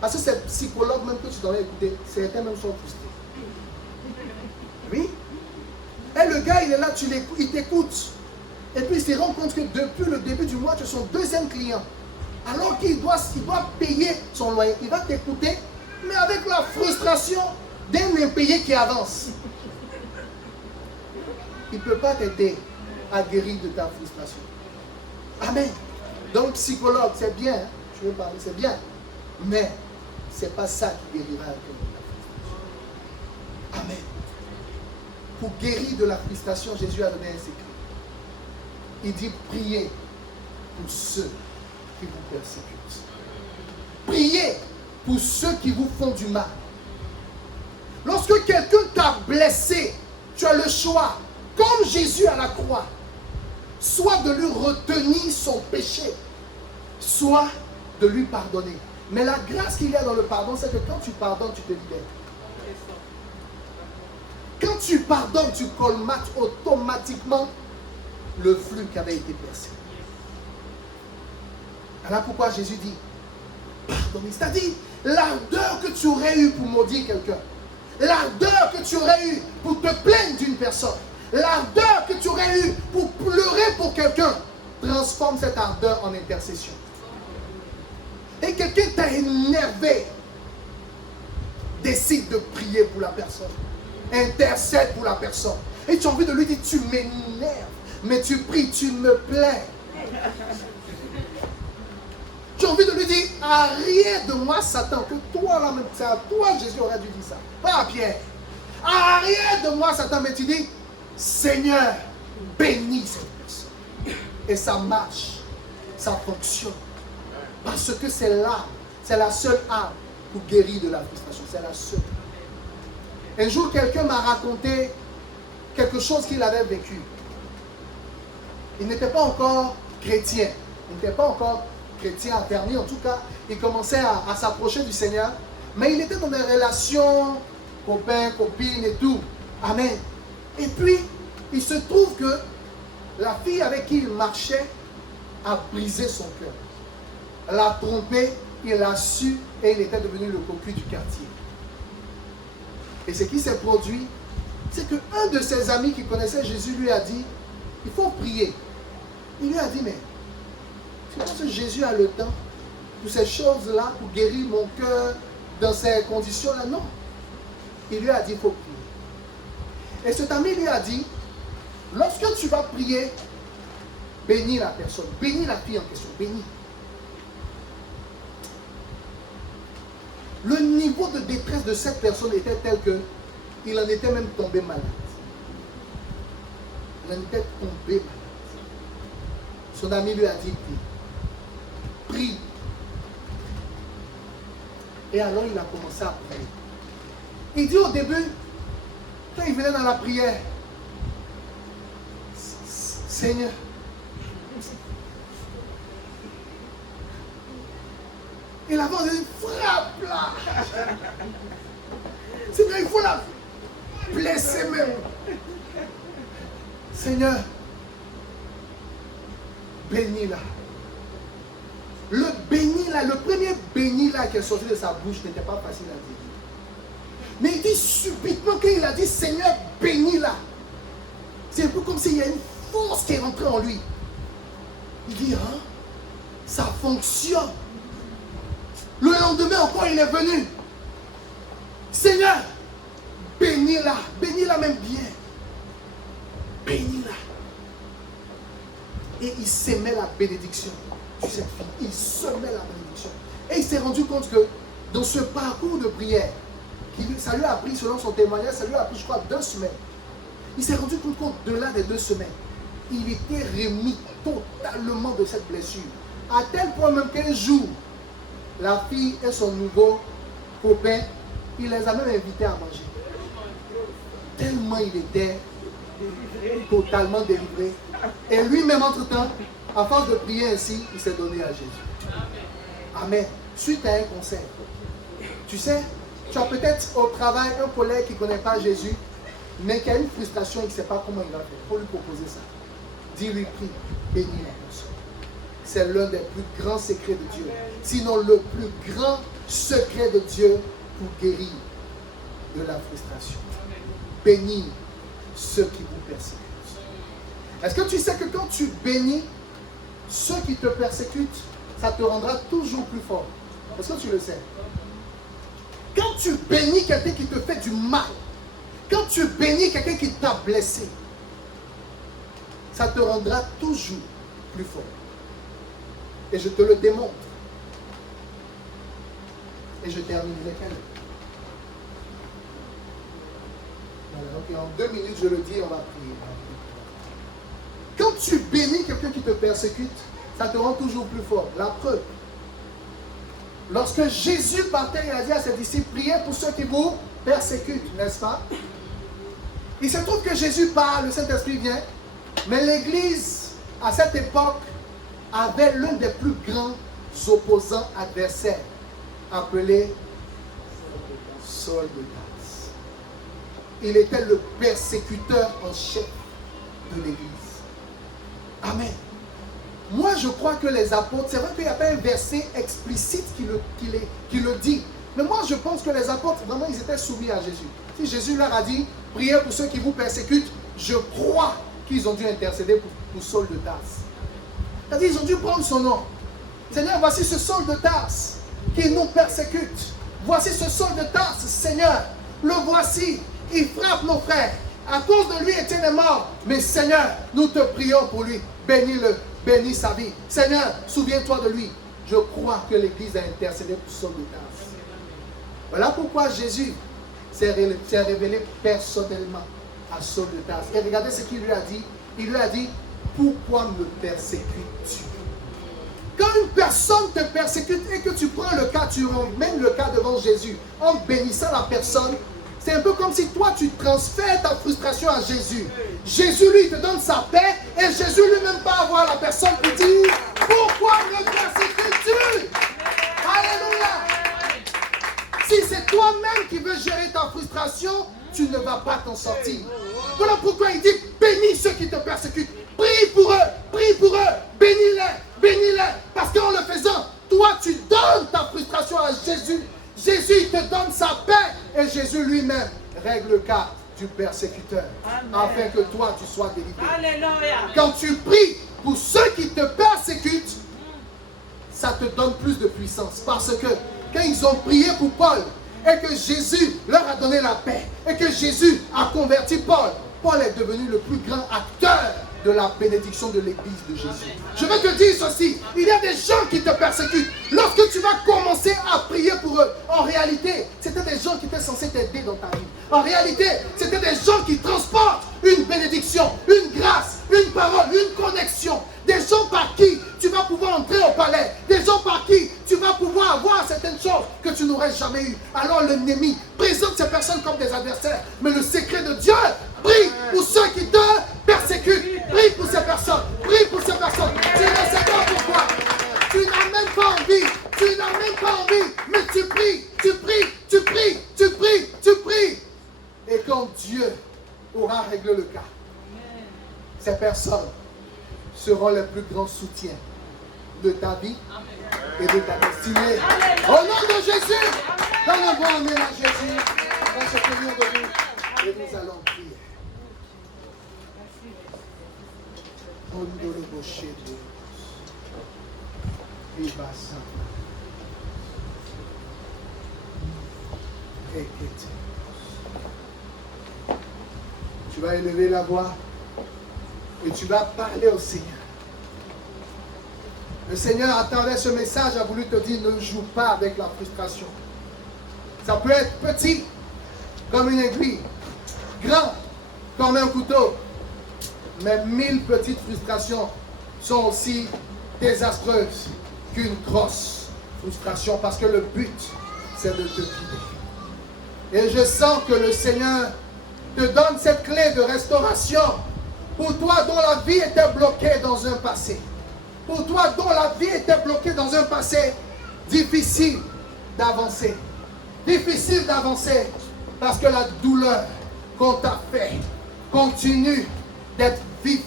Parce que ces psychologues même que tu dois écouter, certains même sont frustrés. Oui. Et le gars, il est là, il t'écoute. Et puis il se rend compte que depuis le début du mois, tu es son deuxième client. Alors qu'il doit payer son loyer. Il va t'écouter, mais avec la frustration d'un impayé qui avance. Il ne peut pas t'aider à guérir de ta frustration. Amen. Donc psychologue, c'est bien. Hein? Je veux parler, c'est bien. Mais ce n'est pas ça qui guérira de la frustration. Amen. Pour guérir de la frustration, Jésus a donné un secret. Il dit priez pour ceux qui vous persécutent. Priez pour ceux qui vous font du mal. Lorsque quelqu'un t'a blessé, tu as le choix, comme Jésus à la croix, soit de lui retenir son péché, soit de lui pardonner. Mais la grâce qu'il y a dans le pardon, c'est que quand tu pardonnes, tu te libères. Quand tu pardonnes, tu colmates automatiquement le flux qui avait été percé. Voilà pourquoi Jésus dit, pardonner. C'est-à-dire, l'ardeur que tu aurais eu pour maudire quelqu'un, l'ardeur que tu aurais eu pour te plaindre d'une personne, L'ardeur que tu aurais eue pour pleurer pour quelqu'un, transforme cette ardeur en intercession. Et quelqu'un t'a énervé, décide de prier pour la personne. Intercède pour la personne. Et tu as envie de lui dire, tu m'énerves, mais tu pries, tu me plais. Tu as envie de lui dire, arrière de moi Satan, que toi là même, c'est à toi Jésus aurait dû dire ça, pas à Pierre. Arrière de moi Satan, mais tu dis, Seigneur, bénis cette personne. Et ça marche, ça fonctionne. Parce que c'est là, c'est la seule arme pour guérir de la frustration, c'est la seule. Un jour, quelqu'un m'a raconté quelque chose qu'il avait vécu. Il n'était pas encore chrétien. Il n'était pas encore chrétien affermi. En tout cas, il commençait à s'approcher du Seigneur. Mais il était dans des relations copains, copines et tout. Amen. Et puis, il se trouve que la fille avec qui il marchait a brisé son cœur. L'a trompé, il l'a su et il était devenu le cocu du quartier. Et ce qui s'est produit, c'est qu'un de ses amis qui connaissait Jésus lui a dit, il faut prier. Il lui a dit, mais tu penses que Jésus a le temps pour ces choses-là, pour guérir mon cœur dans ces conditions-là? Non. Il lui a dit, il faut prier. Et cet ami lui a dit, lorsque tu vas prier, bénis la personne, bénis la fille en question, bénis. Le niveau de détresse de cette personne était tel qu'il en était même tombé malade. Il en était tombé malade. Son ami lui a dit, prie. Et alors il a commencé à prier. Il dit au début, quand il venait dans la prière, Seigneur, il avait dit, frappe là. Seigneur, il faut la blesser même. Seigneur, bénis-la. Le bénis-la, le premier bénis-la qui est sorti de sa bouche n'était pas facile à dire. Mais il dit subitement qu'il a dit, Seigneur, bénis-la. C'est un peu comme s'il y a une force qui est rentrée en lui. Il dit, hein, ça fonctionne. Le lendemain encore, il est venu. Seigneur, bénis-la. Bénis-la même bien. Bénis-la. Et il s'aimait la bénédiction de cette fille. Il semait la bénédiction. Et il s'est rendu compte que dans ce parcours de prière, ça lui a pris, selon son témoignage, ça lui a pris, je crois, 2 semaines. Il s'est rendu compte qu'au-delà des 2 semaines, il était remis totalement de cette blessure. À tel point même qu'un jour, la fille et son nouveau copain, il les a même invités à manger. Tellement il était totalement délivré. Et lui-même, entre-temps, à force de prier ainsi, il s'est donné à Jésus. Amen. Suite à un conseil. Tu sais, tu as peut-être au travail un collègue qui ne connaît pas Jésus, mais qui a une frustration, il ne sait pas comment il va faire. Il faut lui proposer ça. Dis-lui, prie, bénis la personne. C'est l'un des plus grands secrets de Dieu. Sinon, le plus grand secret de Dieu pour guérir de la frustration. Bénis ceux qui vous persécutent. Est-ce que tu sais que quand tu bénis ceux qui te persécutent, ça te rendra toujours plus fort? Est-ce que tu le sais? Quand tu bénis quelqu'un qui te fait du mal, quand tu bénis quelqu'un qui t'a blessé, ça te rendra toujours plus fort. Et je te le démontre. Et je terminerai quand même. Voilà, donc en 2 minutes, je le dis, on va prier. Quand tu bénis quelqu'un qui te persécute, ça te rend toujours plus fort. La preuve. Lorsque Jésus partait, il a dit à ses disciples, priez pour ceux qui vous persécutent, n'est-ce pas? Il se trouve que Jésus parle, le Saint-Esprit vient, mais l'Église, à cette époque, avait l'un des plus grands opposants adversaires, appelé Saul de Tarse. Il était le persécuteur en chef de l'Église. Amen. Moi, je crois que les apôtres, c'est vrai qu'il n'y a pas un verset explicite qui le dit, mais moi, je pense que les apôtres, vraiment, ils étaient soumis à Jésus. Si Jésus leur a dit, priez pour ceux qui vous persécutent, je crois qu'ils ont dû intercéder pour Saul de Tarse. C'est-à-dire, ils ont dû prendre son nom. Seigneur, voici ce Saul de Tarse qui nous persécute. Voici ce Saul de Tarse, Seigneur. Le voici. Il frappe nos frères. À cause de lui, Étienne est mort. Mais Seigneur, nous te prions pour lui. Bénis-le. Bénis sa vie. Seigneur, souviens-toi de lui. Je crois que l'Église a intercédé pour Saul de Tarse. Voilà pourquoi Jésus s'est révélé personnellement à Saul de Tarse. Et regardez ce qu'il lui a dit. Il lui a dit, pourquoi me persécutes-tu? Quand une personne te persécute et que tu prends le cas, tu emmènes le cas devant Jésus, en bénissant la personne, c'est un peu comme si toi tu transfères ta frustration à Jésus. Jésus lui te donne sa paix et Jésus lui-même pas voir la personne qui dit, pourquoi me persécutes-tu? Alléluia! Si c'est toi-même qui veux gérer ta frustration, tu ne vas pas t'en sortir. Voilà pourquoi il dit, bénis ceux qui te persécutent. Prie pour eux, bénis-les, bénis-les. Parce qu'en le faisant, toi tu donnes ta frustration à Jésus. Jésus te donne sa paix et Jésus lui-même règle le cas du persécuteur. Amen. Afin que toi tu sois délivré. Alléluia. Quand tu pries pour ceux qui te persécutent, ça te donne plus de puissance. Parce que quand ils ont prié pour Paul et que Jésus leur a donné la paix et que Jésus a converti Paul, Paul est devenu le plus grand acteur de la bénédiction de l'Église de Jésus. Je veux te dire ceci, il y a des gens qui te persécutent. Lorsque tu vas commencer à prier pour eux, en réalité, c'était des gens qui étaient censés t'aider dans ta vie. En réalité, c'était des gens qui transportent une bénédiction, une grâce, une parole, une connexion. Des gens par qui tu vas pouvoir entrer au palais. Des gens par qui tu vas pouvoir avoir certaines choses que tu n'aurais jamais eues. Alors l'ennemi présente ces personnes comme des adversaires. Mais le secret de Dieu, prie pour ceux qui te persécutent. Prie pour ces personnes. Prie pour ces personnes. Tu ne sais pas pourquoi. Tu n'as même pas envie. Tu n'as même pas envie. Mais tu pries, tu pries, tu pries, tu pries, tu pries. Et quand Dieu aura réglé le cas, ces personnes seront les plus grands soutiens de ta vie et de ta destinée. Au nom de Jésus, dans le bon amen à Jésus, on se tenir debout et nous allons prier. Tu vas élever la voix et tu vas parler au Seigneur. Le Seigneur, à travers ce message, a voulu te dire, ne joue pas avec la frustration. Ça peut être petit, comme une aiguille, grand, comme un couteau. Mais 1000 petites frustrations sont aussi désastreuses qu'une grosse frustration, parce que le but, c'est de te guider. Et je sens que le Seigneur te donne cette clé de restauration pour toi dont la vie était bloquée dans un passé. Pour toi dont la vie était bloquée dans un passé difficile d'avancer. Difficile d'avancer parce que la douleur qu'on t'a fait continue d'être vive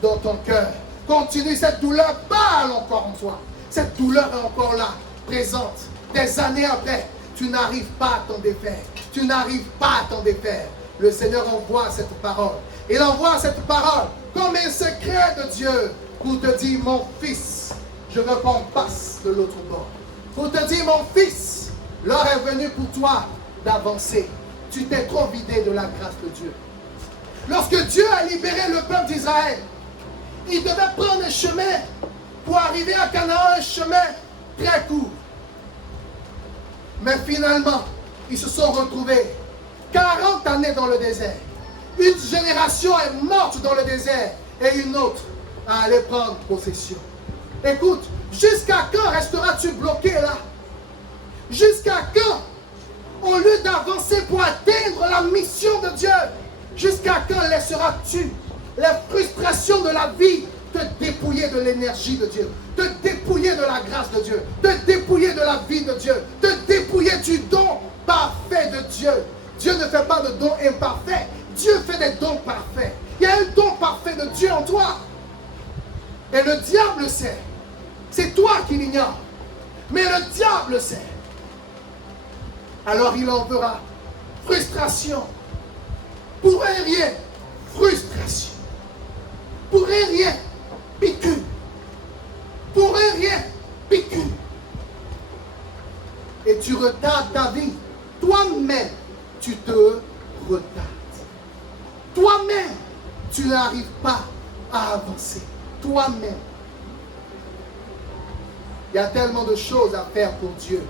dans ton cœur. Continue, cette douleur parle encore en toi. Cette douleur est encore là, présente. Des années après, tu n'arrives pas à t'en défaire. Tu n'arrives pas à t'en défaire. Le Seigneur envoie cette parole. Il envoie cette parole comme un secret de Dieu pour te dire, mon fils, je veux qu'on passe de l'autre bord. Pour te dire, mon fils, l'heure est venue pour toi d'avancer. Tu t'es trop vidé de la grâce de Dieu. Lorsque Dieu a libéré le peuple d'Israël, il devait prendre un chemin pour arriver à Canaan, un chemin très court. Mais finalement, ils se sont retrouvés 40 années dans le désert. Une génération est morte dans le désert et une autre à aller prendre possession. Écoute, jusqu'à quand resteras-tu bloqué là? Jusqu'à quand, au lieu d'avancer pour atteindre la mission de Dieu, jusqu'à quand laisseras-tu les frustrations de la vie te dépouiller de l'énergie de Dieu, te dépouiller de la grâce de Dieu, te dépouiller de la vie de Dieu, te dépouiller du don parfait de Dieu? Dieu ne fait pas de dons imparfaits. Dieu fait des dons parfaits. Il y a un don parfait de Dieu en toi. Et le diable sait. C'est toi qui l'ignores. Mais le diable sait. Alors il enverra frustration pour un rien. frustration. Pour rien, piqûre. Pour rien, piqûre. Et tu retardes ta vie. Toi-même, tu te retardes. Toi-même, tu n'arrives pas à avancer. Toi-même. Il y a tellement de choses à faire pour Dieu.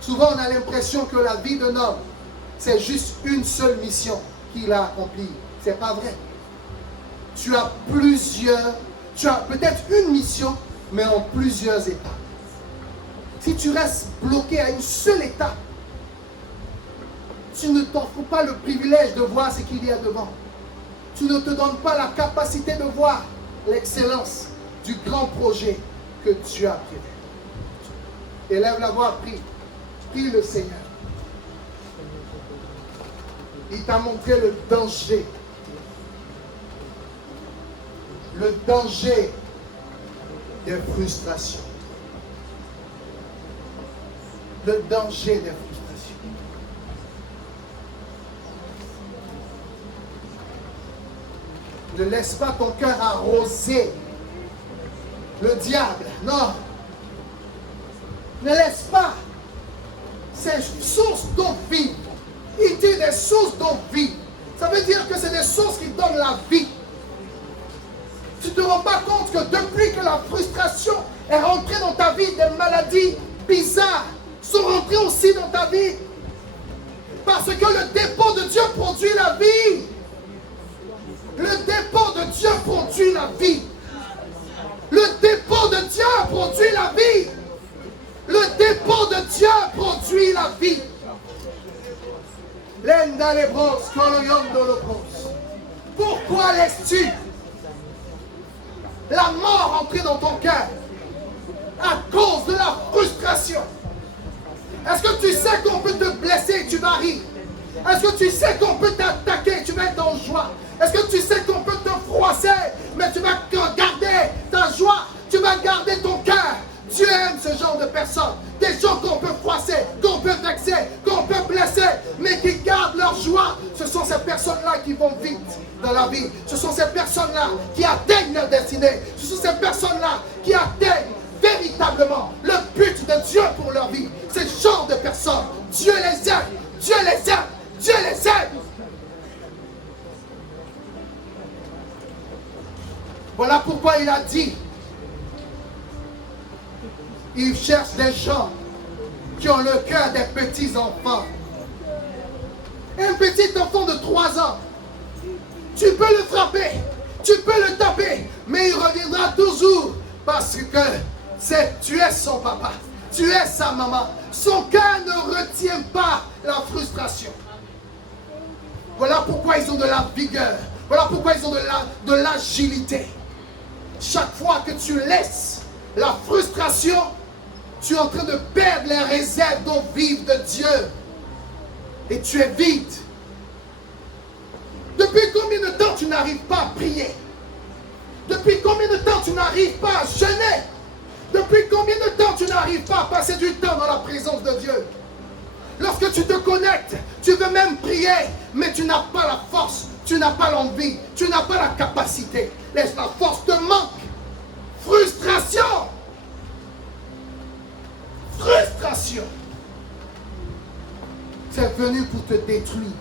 Souvent, on a l'impression que la vie d'un homme, c'est juste une seule mission qu'il a accomplie. Ce n'est pas vrai. Tu as peut-être une mission, mais en plusieurs étapes. Si tu restes bloqué à une seule étape, tu ne t'offres pas le privilège de voir ce qu'il y a devant. Tu ne te donnes pas la capacité de voir l'excellence du grand projet que Dieu a prévu. Élève la voix, prie. Prie le Seigneur. Il t'a montré le danger. Le danger des frustrations. Le danger des frustrations. Ne laisse pas ton cœur arroser le diable. Non. Ne laisse pas ces sources d'eau vive. Il dit des sources d'eau vive. Ça veut dire que c'est des sources qui donnent la vie. Tu ne te rends pas compte que depuis que la frustration est rentrée dans ta vie, des maladies bizarres sont rentrées aussi dans ta vie. Parce que le dépôt de Dieu produit la vie. Le dépôt de Dieu produit la vie. Le dépôt de Dieu produit la vie. Le dépôt de Dieu produit la vie. Pourquoi laisses-tu la mort entrer dans ton cœur à cause de la frustration? Est-ce que tu sais qu'on peut te blesser et tu vas rire? Est-ce que tu sais qu'on peut t'attaquer et tu vas être en joie? Est-ce que tu sais qu'on peut te froisser, mais tu vas garder ta joie, tu vas garder ton cœur? Dieu aime ce genre de personnes, des gens qu'on peut froisser, qu'on peut vexer, qu'on peut blesser, mais qui gardent leur joie. Ce sont ces personnes-là qui vont vite dans la vie. Ce sont ces personnes-là qui atteignent leur destinée. Ce sont ces personnes-là qui atteignent véritablement le but de Dieu pour leur vie. Ces genre de personnes, Dieu les aime, Dieu les aime, Dieu les aime. Voilà pourquoi il a dit, il cherche des gens qui ont le cœur des petits enfants. Un petit enfant de 3 ans, tu peux le frapper, tu peux le taper, mais il reviendra toujours parce que tu es son papa, tu es sa maman. Son cœur ne retient pas la frustration. Voilà pourquoi ils ont de la vigueur. Voilà pourquoi ils ont de l'agilité. Chaque fois que tu laisses la frustration, tu es en train de perdre les réserves d'eau vive de Dieu. Et tu es vide. Depuis combien de temps tu n'arrives pas à prier? Depuis combien de temps tu n'arrives pas à jeûner? Depuis combien de temps tu n'arrives pas à passer du temps dans la présence de Dieu? Lorsque tu te connectes, tu veux même prier, mais tu n'as pas la force, tu n'as pas l'envie, tu n'as pas la capacité. La force te manque. Frustration. Frustration. C'est venu pour te détruire.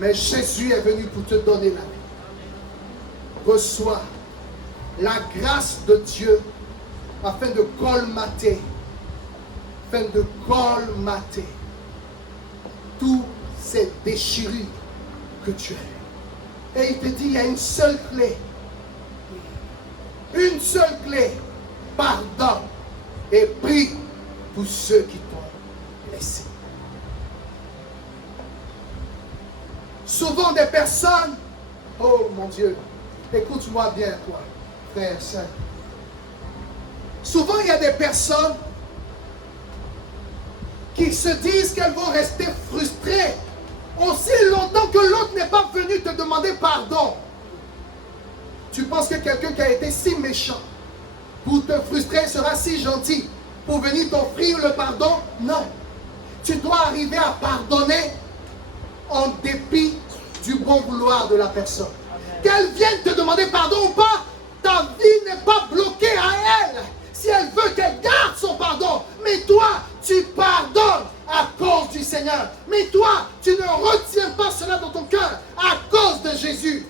Mais Jésus est venu pour te donner la vie. Reçois la grâce de Dieu afin de colmater toutes ces déchirures que tu as. Et il te dit, il y a une seule clé. Une seule clé. Pardonne et prie pour ceux qui t'ont blessé. Souvent des personnes, oh mon Dieu, écoute-moi bien toi, frère et sœur. Souvent il y a des personnes qui se disent qu'elles vont rester frustrées aussi longtemps que l'autre n'est pas venu te demander pardon. Tu penses que quelqu'un qui a été si méchant pour te frustrer sera si gentil pour venir t'offrir le pardon? Non. Tu dois arriver à pardonner en dépit du bon vouloir de la personne. Qu'elle vienne te demander pardon ou pas, ta vie n'est pas bloquée à elle. Si elle veut qu'elle garde son pardon, mais toi, tu pardonnes à cause du Seigneur. Mais toi, tu ne retiens pas cela dans ton cœur à cause de Jésus.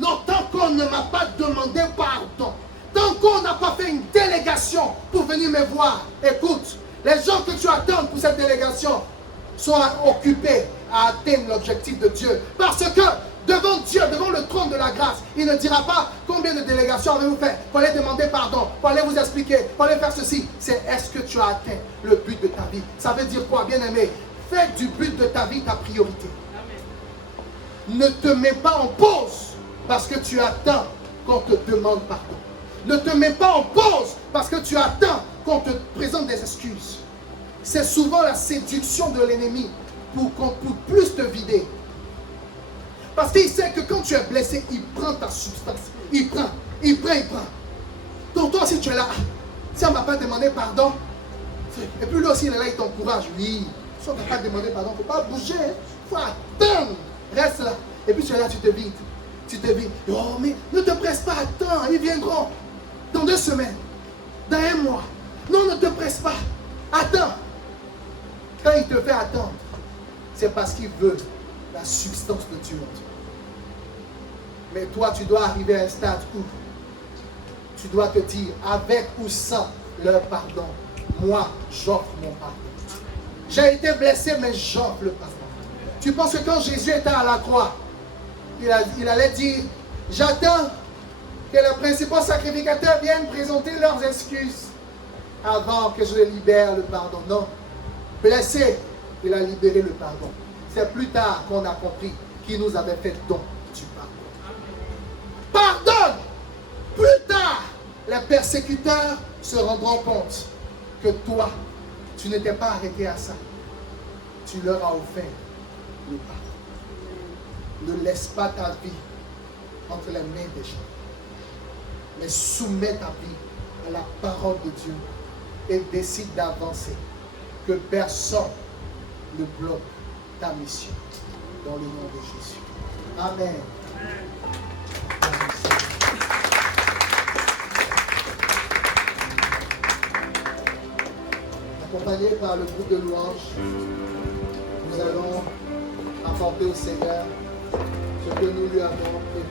Non, tant qu'on ne m'a pas demandé pardon, tant qu'on n'a pas fait une délégation pour venir me voir, écoute, les gens que tu attends pour cette délégation sont occupés à atteindre l'objectif de Dieu. Parce que devant Dieu, devant le trône de la grâce, il ne dira pas combien de délégations avez-vous fait. Pour aller demander pardon, pour aller vous expliquer, pour aller faire ceci. C'est est-ce que tu as atteint le but de ta vie. Ça veut dire quoi, bien-aimé? Fais du but de ta vie ta priorité. Amen. Ne te mets pas en pause parce que tu attends qu'on te demande pardon. Ne te mets pas en pause parce que tu attends qu'on te présente des excuses. C'est souvent la séduction de l'ennemi pour plus te vider. Parce qu'il sait que quand tu es blessé, il prend ta substance. Il prend. Donc toi, si tu es là, si on ne m'a pas demandé pardon, et puis lui aussi, il est là, il t'encourage. Oui, si on ne t'a pas demandé pardon, il ne faut pas bouger. Il faut attendre. Reste là. Et puis tu es là, tu te vides. Oh, mais ne te presse pas, attends, ils viendront dans 2 semaines, dans 1 mois. Non, ne te presse pas. Attends. Quand il te fait attendre, c'est parce qu'il veut la substance de Dieu en toi. Mais toi, tu dois arriver à un stade où tu dois te dire, avec ou sans leur pardon, moi, j'offre mon pardon. J'ai été blessé, mais j'offre le pardon. Tu penses que quand Jésus était à la croix, il allait dire, j'attends que les principaux sacrificateurs viennent présenter leurs excuses avant que je libère le pardon. Non. Blessé, il a libéré le pardon. C'est plus tard qu'on a compris qu'il nous avait fait don du pardon. Pardonne! Plus tard, les persécuteurs se rendront compte que toi, tu n'étais pas arrêté à ça. Tu leur as offert le pardon. Ne laisse pas ta vie entre les mains des gens, mais soumets ta vie à la parole de Dieu et décide d'avancer. Que personne ne bloque ta mission. Dans le nom de Jésus. Amen. Accompagné par le groupe de louanges, nous allons apporter au Seigneur ce que nous lui avons prévu.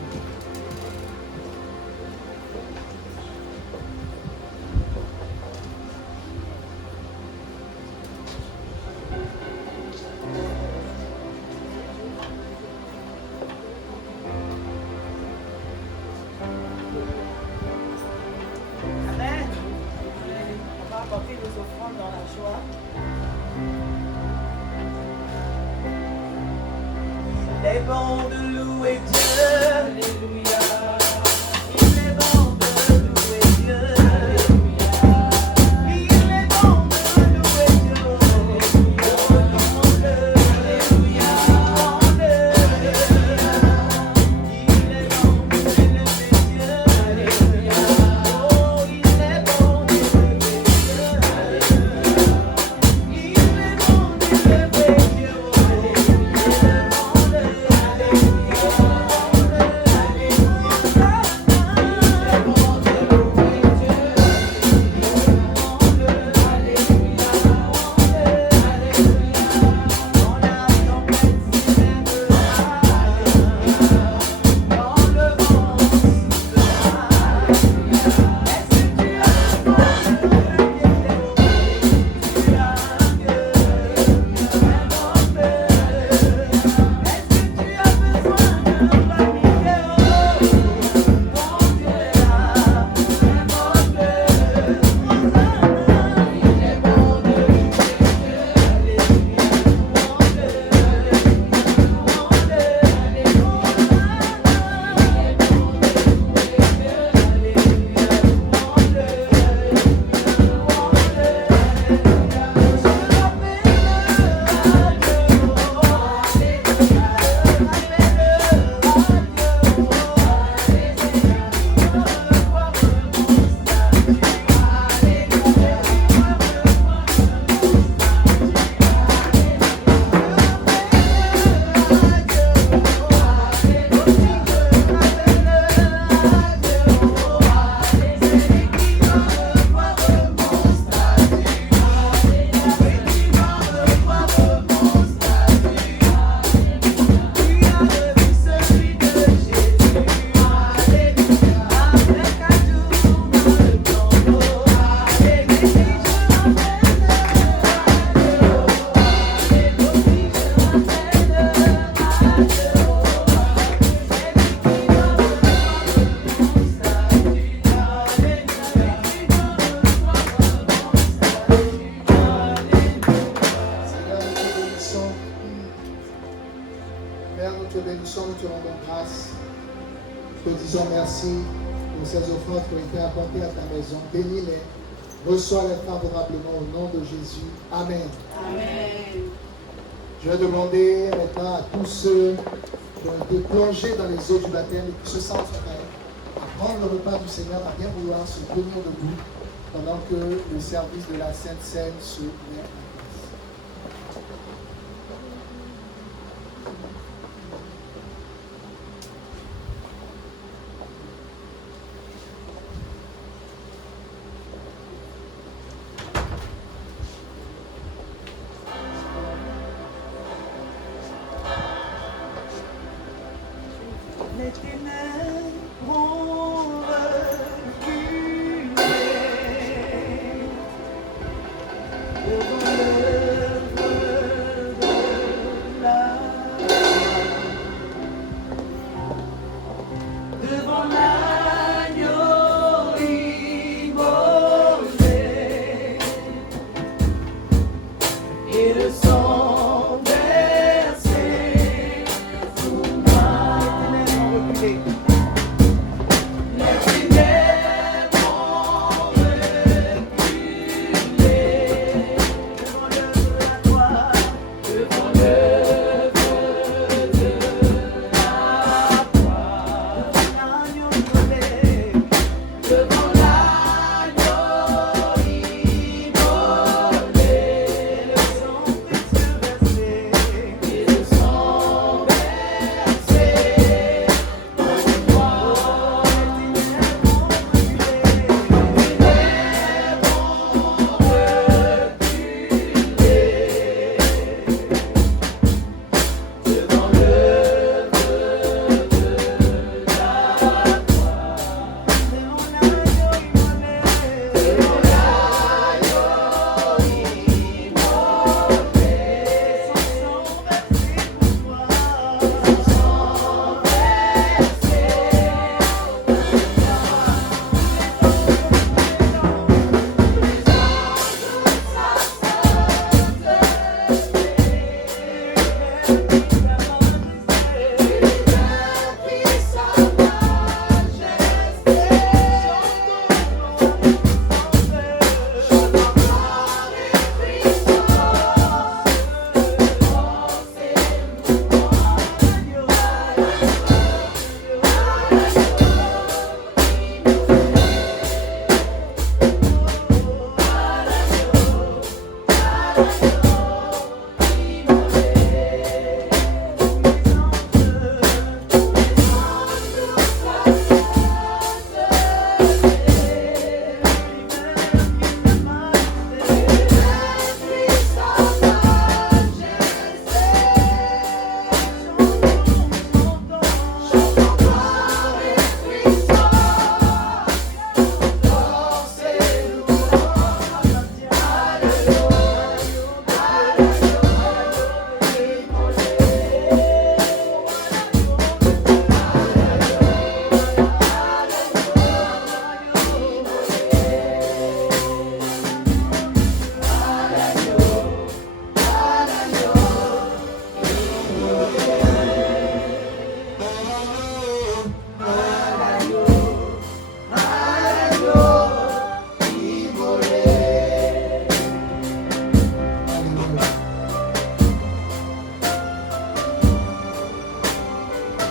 bénissons, nous te rendons grâce. Nous te disons merci pour ces offrandes qui ont été apportées à ta maison. Bénis-les. Reçois-les favorablement au nom de Jésus. Amen. Amen. Je vais demander maintenant à tous ceux qui ont été plongés dans les eaux du baptême et qui se sentent prêts à prendre le repas du Seigneur, à bien vouloir se tenir debout pendant que le service de la Sainte Seine se met en place. Les ténèbres ont reculé devant l'œuvre de la devant l'agneau immolé et le sang versé sous moi. Les ténèbres ont reculé devant l'œuvre de la croix, devant l'œuvre de la croix, l'agneau immolé, devant l'agneau immolé, le sang précieux versé, et le sang versé.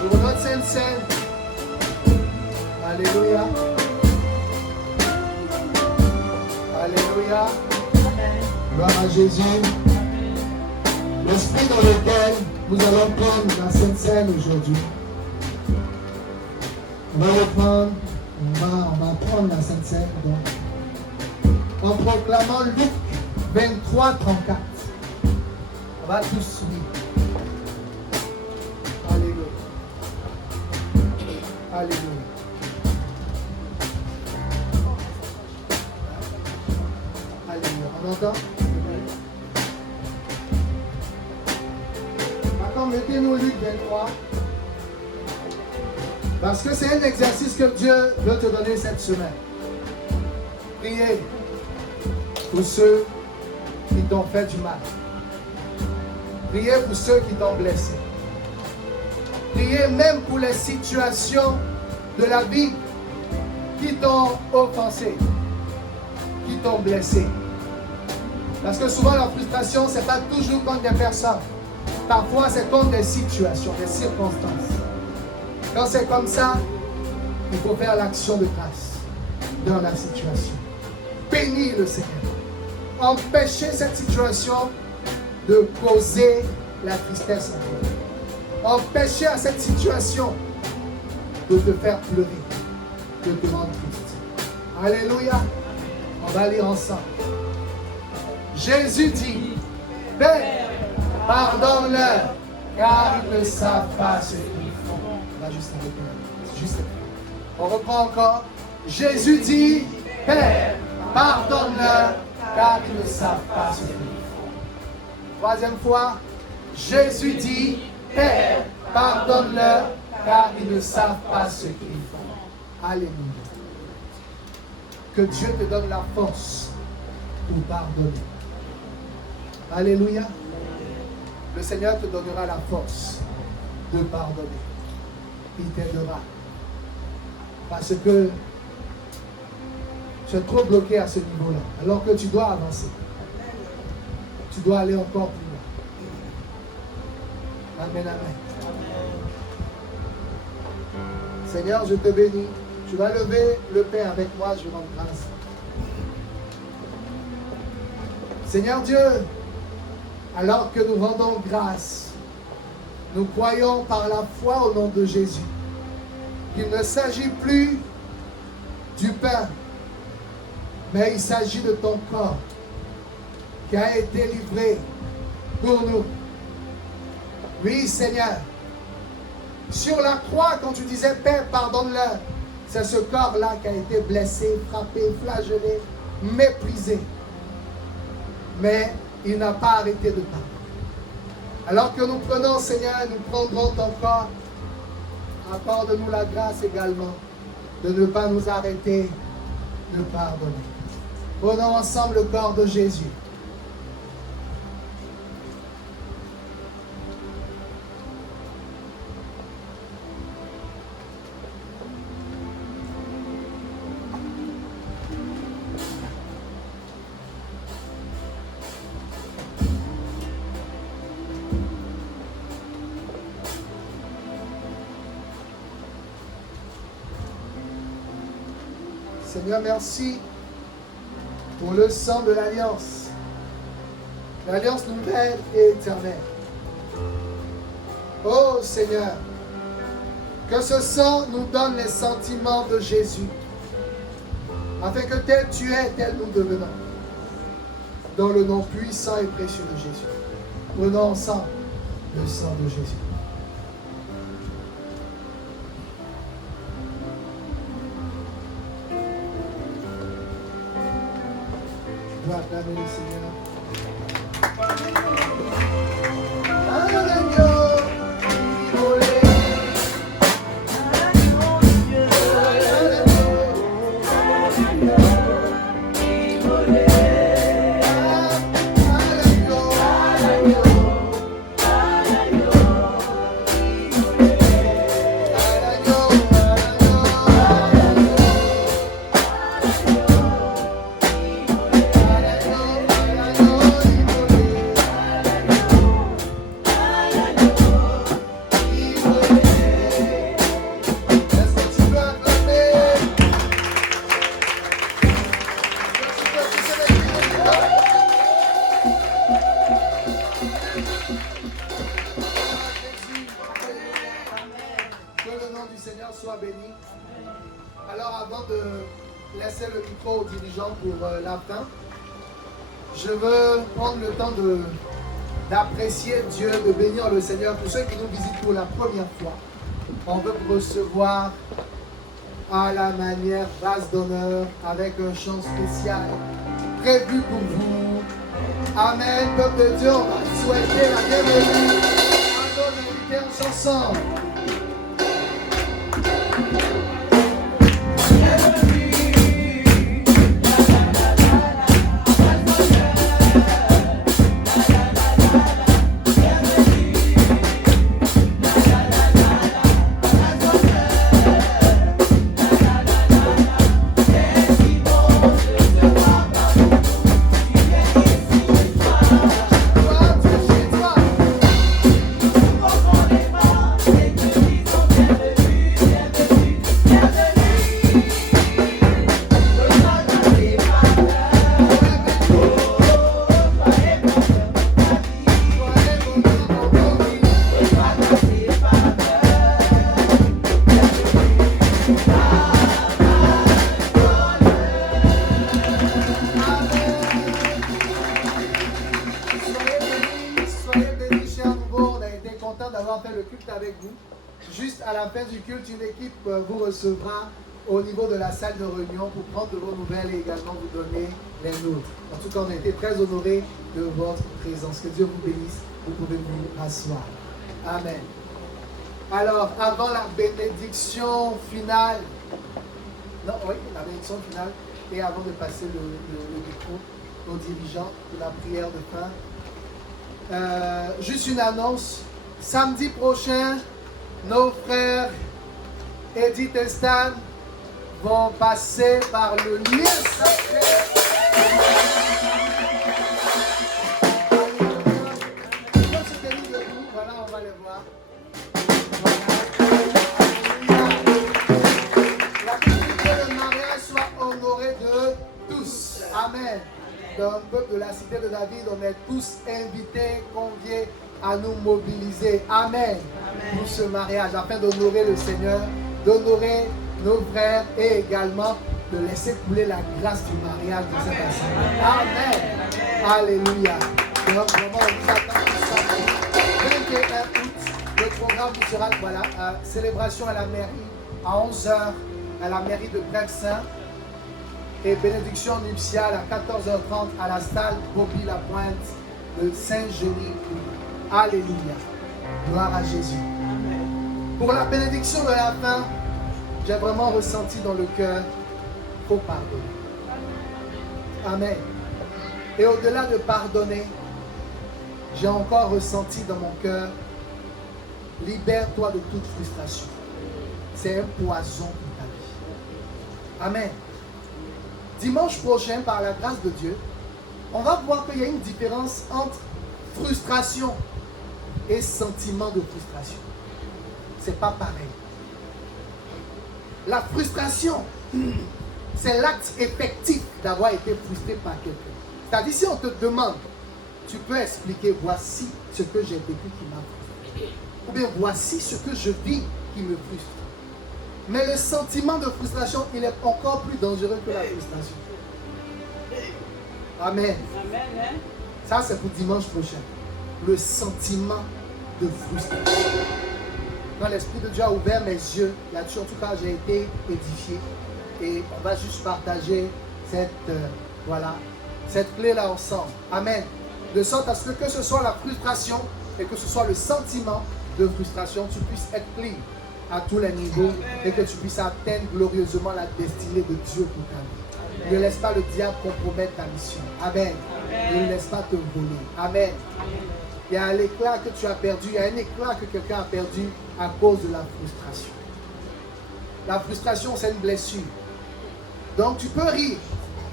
Pour notre Sainte Seine. Alléluia. Alléluia. Gloire à Jésus. L'esprit dans lequel nous allons prendre la Sainte Seine aujourd'hui. On va le prendre, on va prendre la Sainte Seine en proclamant Luc 23, 34. On va tous suivre. Alléluia. Alléluia. Alléluia. On entend? Maintenant, mettez-nous Luc 23. Parce que c'est un exercice que Dieu veut te donner cette semaine. Priez pour ceux qui t'ont fait du mal. Priez pour ceux qui t'ont blessé. Priez même pour les situations de la vie qui t'ont offensé, qui t'ont blessé. Parce que souvent la frustration, ce n'est pas toujours contre des personnes. Parfois, c'est contre des situations, des circonstances. Quand c'est comme ça, il faut faire l'action de grâce dans la situation. Bénir le Seigneur. Empêcher cette situation de causer la tristesse en toi. Empêcher à cette situation de te faire pleurer, de te rendre triste. Alléluia. On va lire ensemble. Jésus dit, Père, pardonne-leur, car ils ne savent pas ce qu'ils font. On va juste arrêter. Juste. On reprend encore. Jésus dit, Père, pardonne-leur, car ils ne savent pas ce qu'ils font. Troisième fois. Jésus dit, Père, pardonne-leur, car ils ne savent pas ce qu'ils font. Alléluia. Que Dieu te donne la force pour pardonner. Alléluia. Le Seigneur te donnera la force de pardonner. Il t'aidera. Parce que tu es trop bloqué à ce niveau-là. Alors que tu dois avancer. Tu dois aller encore plus loin. Amen, amen. Seigneur, je te bénis. Tu vas lever le Père avec moi, je rends grâce. Seigneur Dieu, alors que nous rendons grâce, nous croyons par la foi au nom de Jésus qu'il ne s'agit plus du pain, mais il s'agit de ton corps qui a été livré pour nous. Oui, Seigneur, sur la croix, quand tu disais, Père, pardonne-leur, c'est ce corps-là qui a été blessé, frappé, flagellé, méprisé. Mais il n'a pas arrêté de pardonner. Alors que nous prenons, Seigneur, nous prendrons ton corps, accorde-nous la grâce également de ne pas nous arrêter de pardonner. Prenons ensemble le corps de Jésus. Seigneur, merci pour le sang de l'Alliance. L'Alliance nouvelle et éternelle. Oh Seigneur, que ce sang nous donne les sentiments de Jésus, afin que tel tu es, tel nous devenons. Dans le nom puissant et précieux de Jésus. Prenons ensemble le sang de Jésus. Tu dois acclamer le Seigneur. Je veux prendre le temps d'apprécier Dieu, de bénir le Seigneur. Pour ceux qui nous visitent pour la première fois, on veut vous recevoir à la manière base d'honneur avec un chant spécial prévu pour vous. Amen, peuple de Dieu, on va souhaiter la bienvenue à nos invités en chanson. le culte avec vous. Juste à la fin du culte, une équipe vous recevra au niveau de la salle de réunion pour prendre de vos nouvelles et également vous donner les nôtres. En tout cas, on a été très honorés de votre présence. Que Dieu vous bénisse. Vous pouvez vous rasseoir. Amen. Alors, avant la bénédiction finale, non, oui, la bénédiction finale, et avant de passer le micro aux dirigeants de la prière de fin, juste une annonce. Samedi prochain, nos frères Edith et Stan vont passer par le lieu sacré. Voilà, on va les voir. La prière de mariage soit honorée de tous. Amen. Dans le peuple de la cité de David, on est tous invités, conviés à nous mobiliser. Amen. Amen. Pour ce mariage, afin d'honorer le Seigneur, d'honorer nos frères et également de laisser couler la grâce du mariage de cette assemblée. Amen. Alléluia. Donc, vraiment, on vous attend samedi 21 août. Le programme sera, voilà, célébration à la mairie à 11h à la mairie de Bref-Saint et bénédiction nuptiale à 14h30 à la salle Bobby Lapointe de Saint-Genis. Alléluia. Gloire à Jésus. Amen. Pour la bénédiction de la fin, j'ai vraiment ressenti dans le cœur, il faut pardonner. Amen. Et au-delà de pardonner, j'ai encore ressenti dans mon cœur, libère-toi de toute frustration. C'est un poison pour ta vie. Amen. Dimanche prochain, par la grâce de Dieu, on va voir qu'il y a une différence entre frustration et sentiment de frustration. C'est pas pareil. La frustration, c'est l'acte effectif d'avoir été frustré par quelqu'un. C'est-à-dire, si on te demande, tu peux expliquer, voici ce que j'ai vécu qui m'a frustré. Ou bien, voici ce que je vis qui me frustre. Mais le sentiment de frustration, il est encore plus dangereux que la frustration. Amen. Amen. Ça, c'est pour dimanche prochain. Le sentiment de frustration. Quand l'Esprit de Dieu a ouvert mes yeux, là-dessus, en tout cas, j'ai été édifié. Et on va juste partager cette clé-là ensemble. Amen. De sorte à ce que ce soit la frustration et que ce soit le sentiment de frustration, tu puisses être clean à tous les niveaux et que tu puisses atteindre glorieusement la destinée de Dieu pour ta vie. Ne laisse pas le diable compromettre ta mission. Amen. Ne le laisse pas te voler. Amen. Il y a un éclat que tu as perdu, il y a un éclat que quelqu'un a perdu à cause de la frustration. La frustration, c'est une blessure. Donc tu peux rire,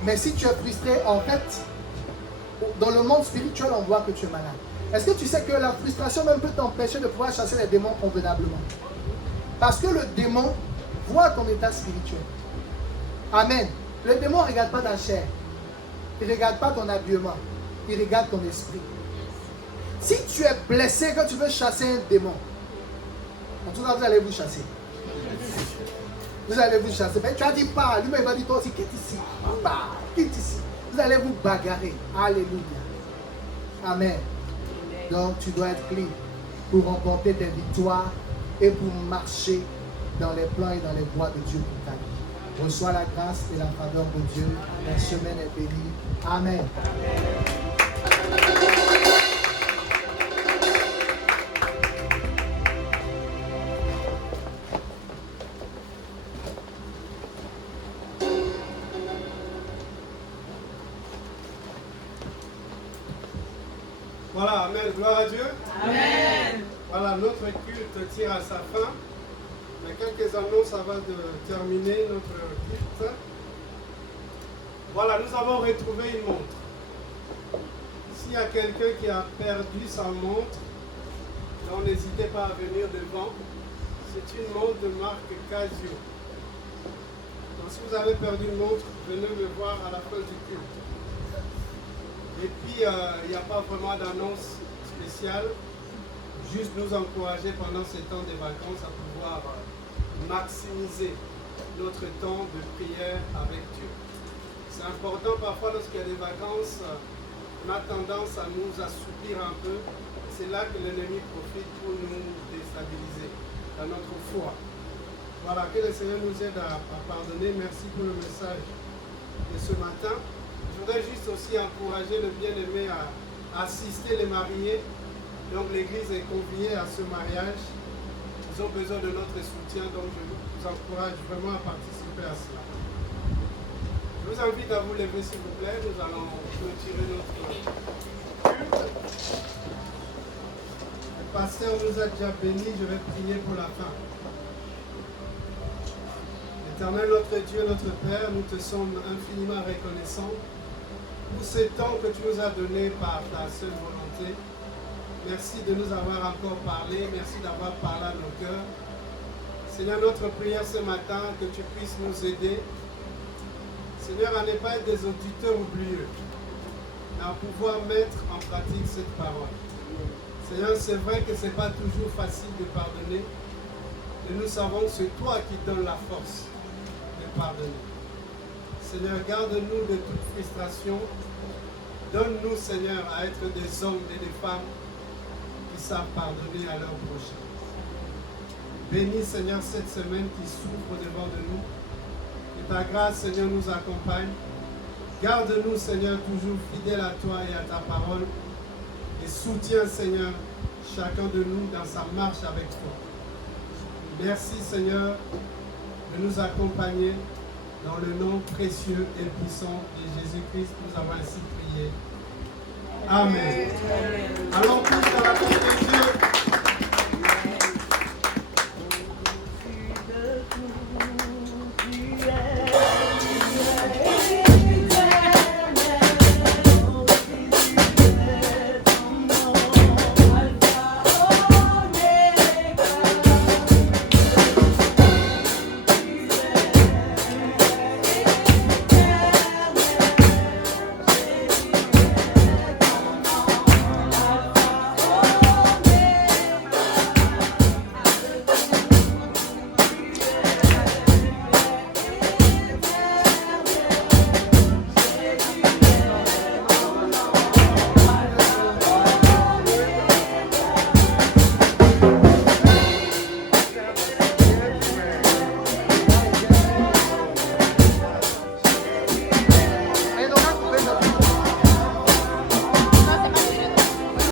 mais si tu es frustré, en fait, dans le monde spirituel, on voit que tu es malade. Est-ce que tu sais que la frustration même peut t'empêcher de pouvoir chasser les démons convenablement? Parce que le démon voit ton état spirituel. Amen. Le démon ne regarde pas ta chair. Il ne regarde pas ton habillement. Il regarde ton esprit. Si tu es blessé quand tu veux chasser un démon, en tout cas, vous allez vous chasser. Vous allez vous chasser. Mais tu as dit pas. Lui-même il va dire toi aussi, quitte ici. Quitte ici. Vous allez vous bagarrer. Alléluia. Amen. Donc tu dois être clean pour remporter tes victoires et pour marcher dans les plans et dans les voies de Dieu pour ta vie. Reçois la grâce et la faveur de Dieu. La semaine est bénie. Amen. Voilà, amen, gloire à Dieu. Amen. Voilà, notre culte tire à sa fin. Il y a quelques annonces avant de terminer notre culte. Voilà, nous avons retrouvé une montre. S'il y a quelqu'un qui a perdu sa montre, donc n'hésitez pas à venir devant. C'est une montre de marque Casio. Donc si vous avez perdu une montre, venez me voir à la fin du culte. Et puis, il n'y a pas vraiment d'annonce spéciale. Juste nous encourager pendant ces temps de vacances à pouvoir maximiser notre temps de prière avec Dieu. C'est important parfois lorsqu'il y a des vacances, on a tendance à nous assoupir un peu. c'est là que l'ennemi profite pour nous déstabiliser dans notre foi. Voilà, que le Seigneur nous aide à pardonner. Merci pour le message de ce matin. Je voudrais juste aussi encourager le bien-aimé à assister les mariés. Donc l'église est conviée à ce mariage. Ils ont besoin de notre soutien, donc je vous encourage vraiment à participer à cela. Je vous invite à vous lever s'il vous plaît. Nous allons clôturer notre culte. Le pasteur nous a déjà bénis. Je vais prier pour la fin. Éternel, notre Dieu, notre Père, nous te sommes infiniment reconnaissants pour ce temps que tu nous as donné par ta seule volonté. Merci de nous avoir encore parlé. Merci d'avoir parlé à nos cœurs. Seigneur, notre prière ce matin, que tu puisses nous aider. Seigneur, à ne pas être des auditeurs oublieux, mais à pouvoir mettre en pratique cette parole. Seigneur, c'est vrai que ce n'est pas toujours facile de pardonner, mais nous savons que c'est toi qui donnes la force de pardonner. Seigneur, garde-nous de toute frustration. Donne-nous, Seigneur, à être des hommes et des femmes qui savent pardonner à leur prochain. Bénis, Seigneur, cette semaine qui s'ouvre devant de nous. Que ta grâce, Seigneur, nous accompagne. Garde-nous, Seigneur, toujours fidèles à toi et à ta parole. Et soutiens, Seigneur, chacun de nous dans sa marche avec toi. Merci, Seigneur, de nous accompagner. Dans le nom précieux et puissant de Jésus-Christ, nous avons ainsi prié. Amen. Allons tous dans la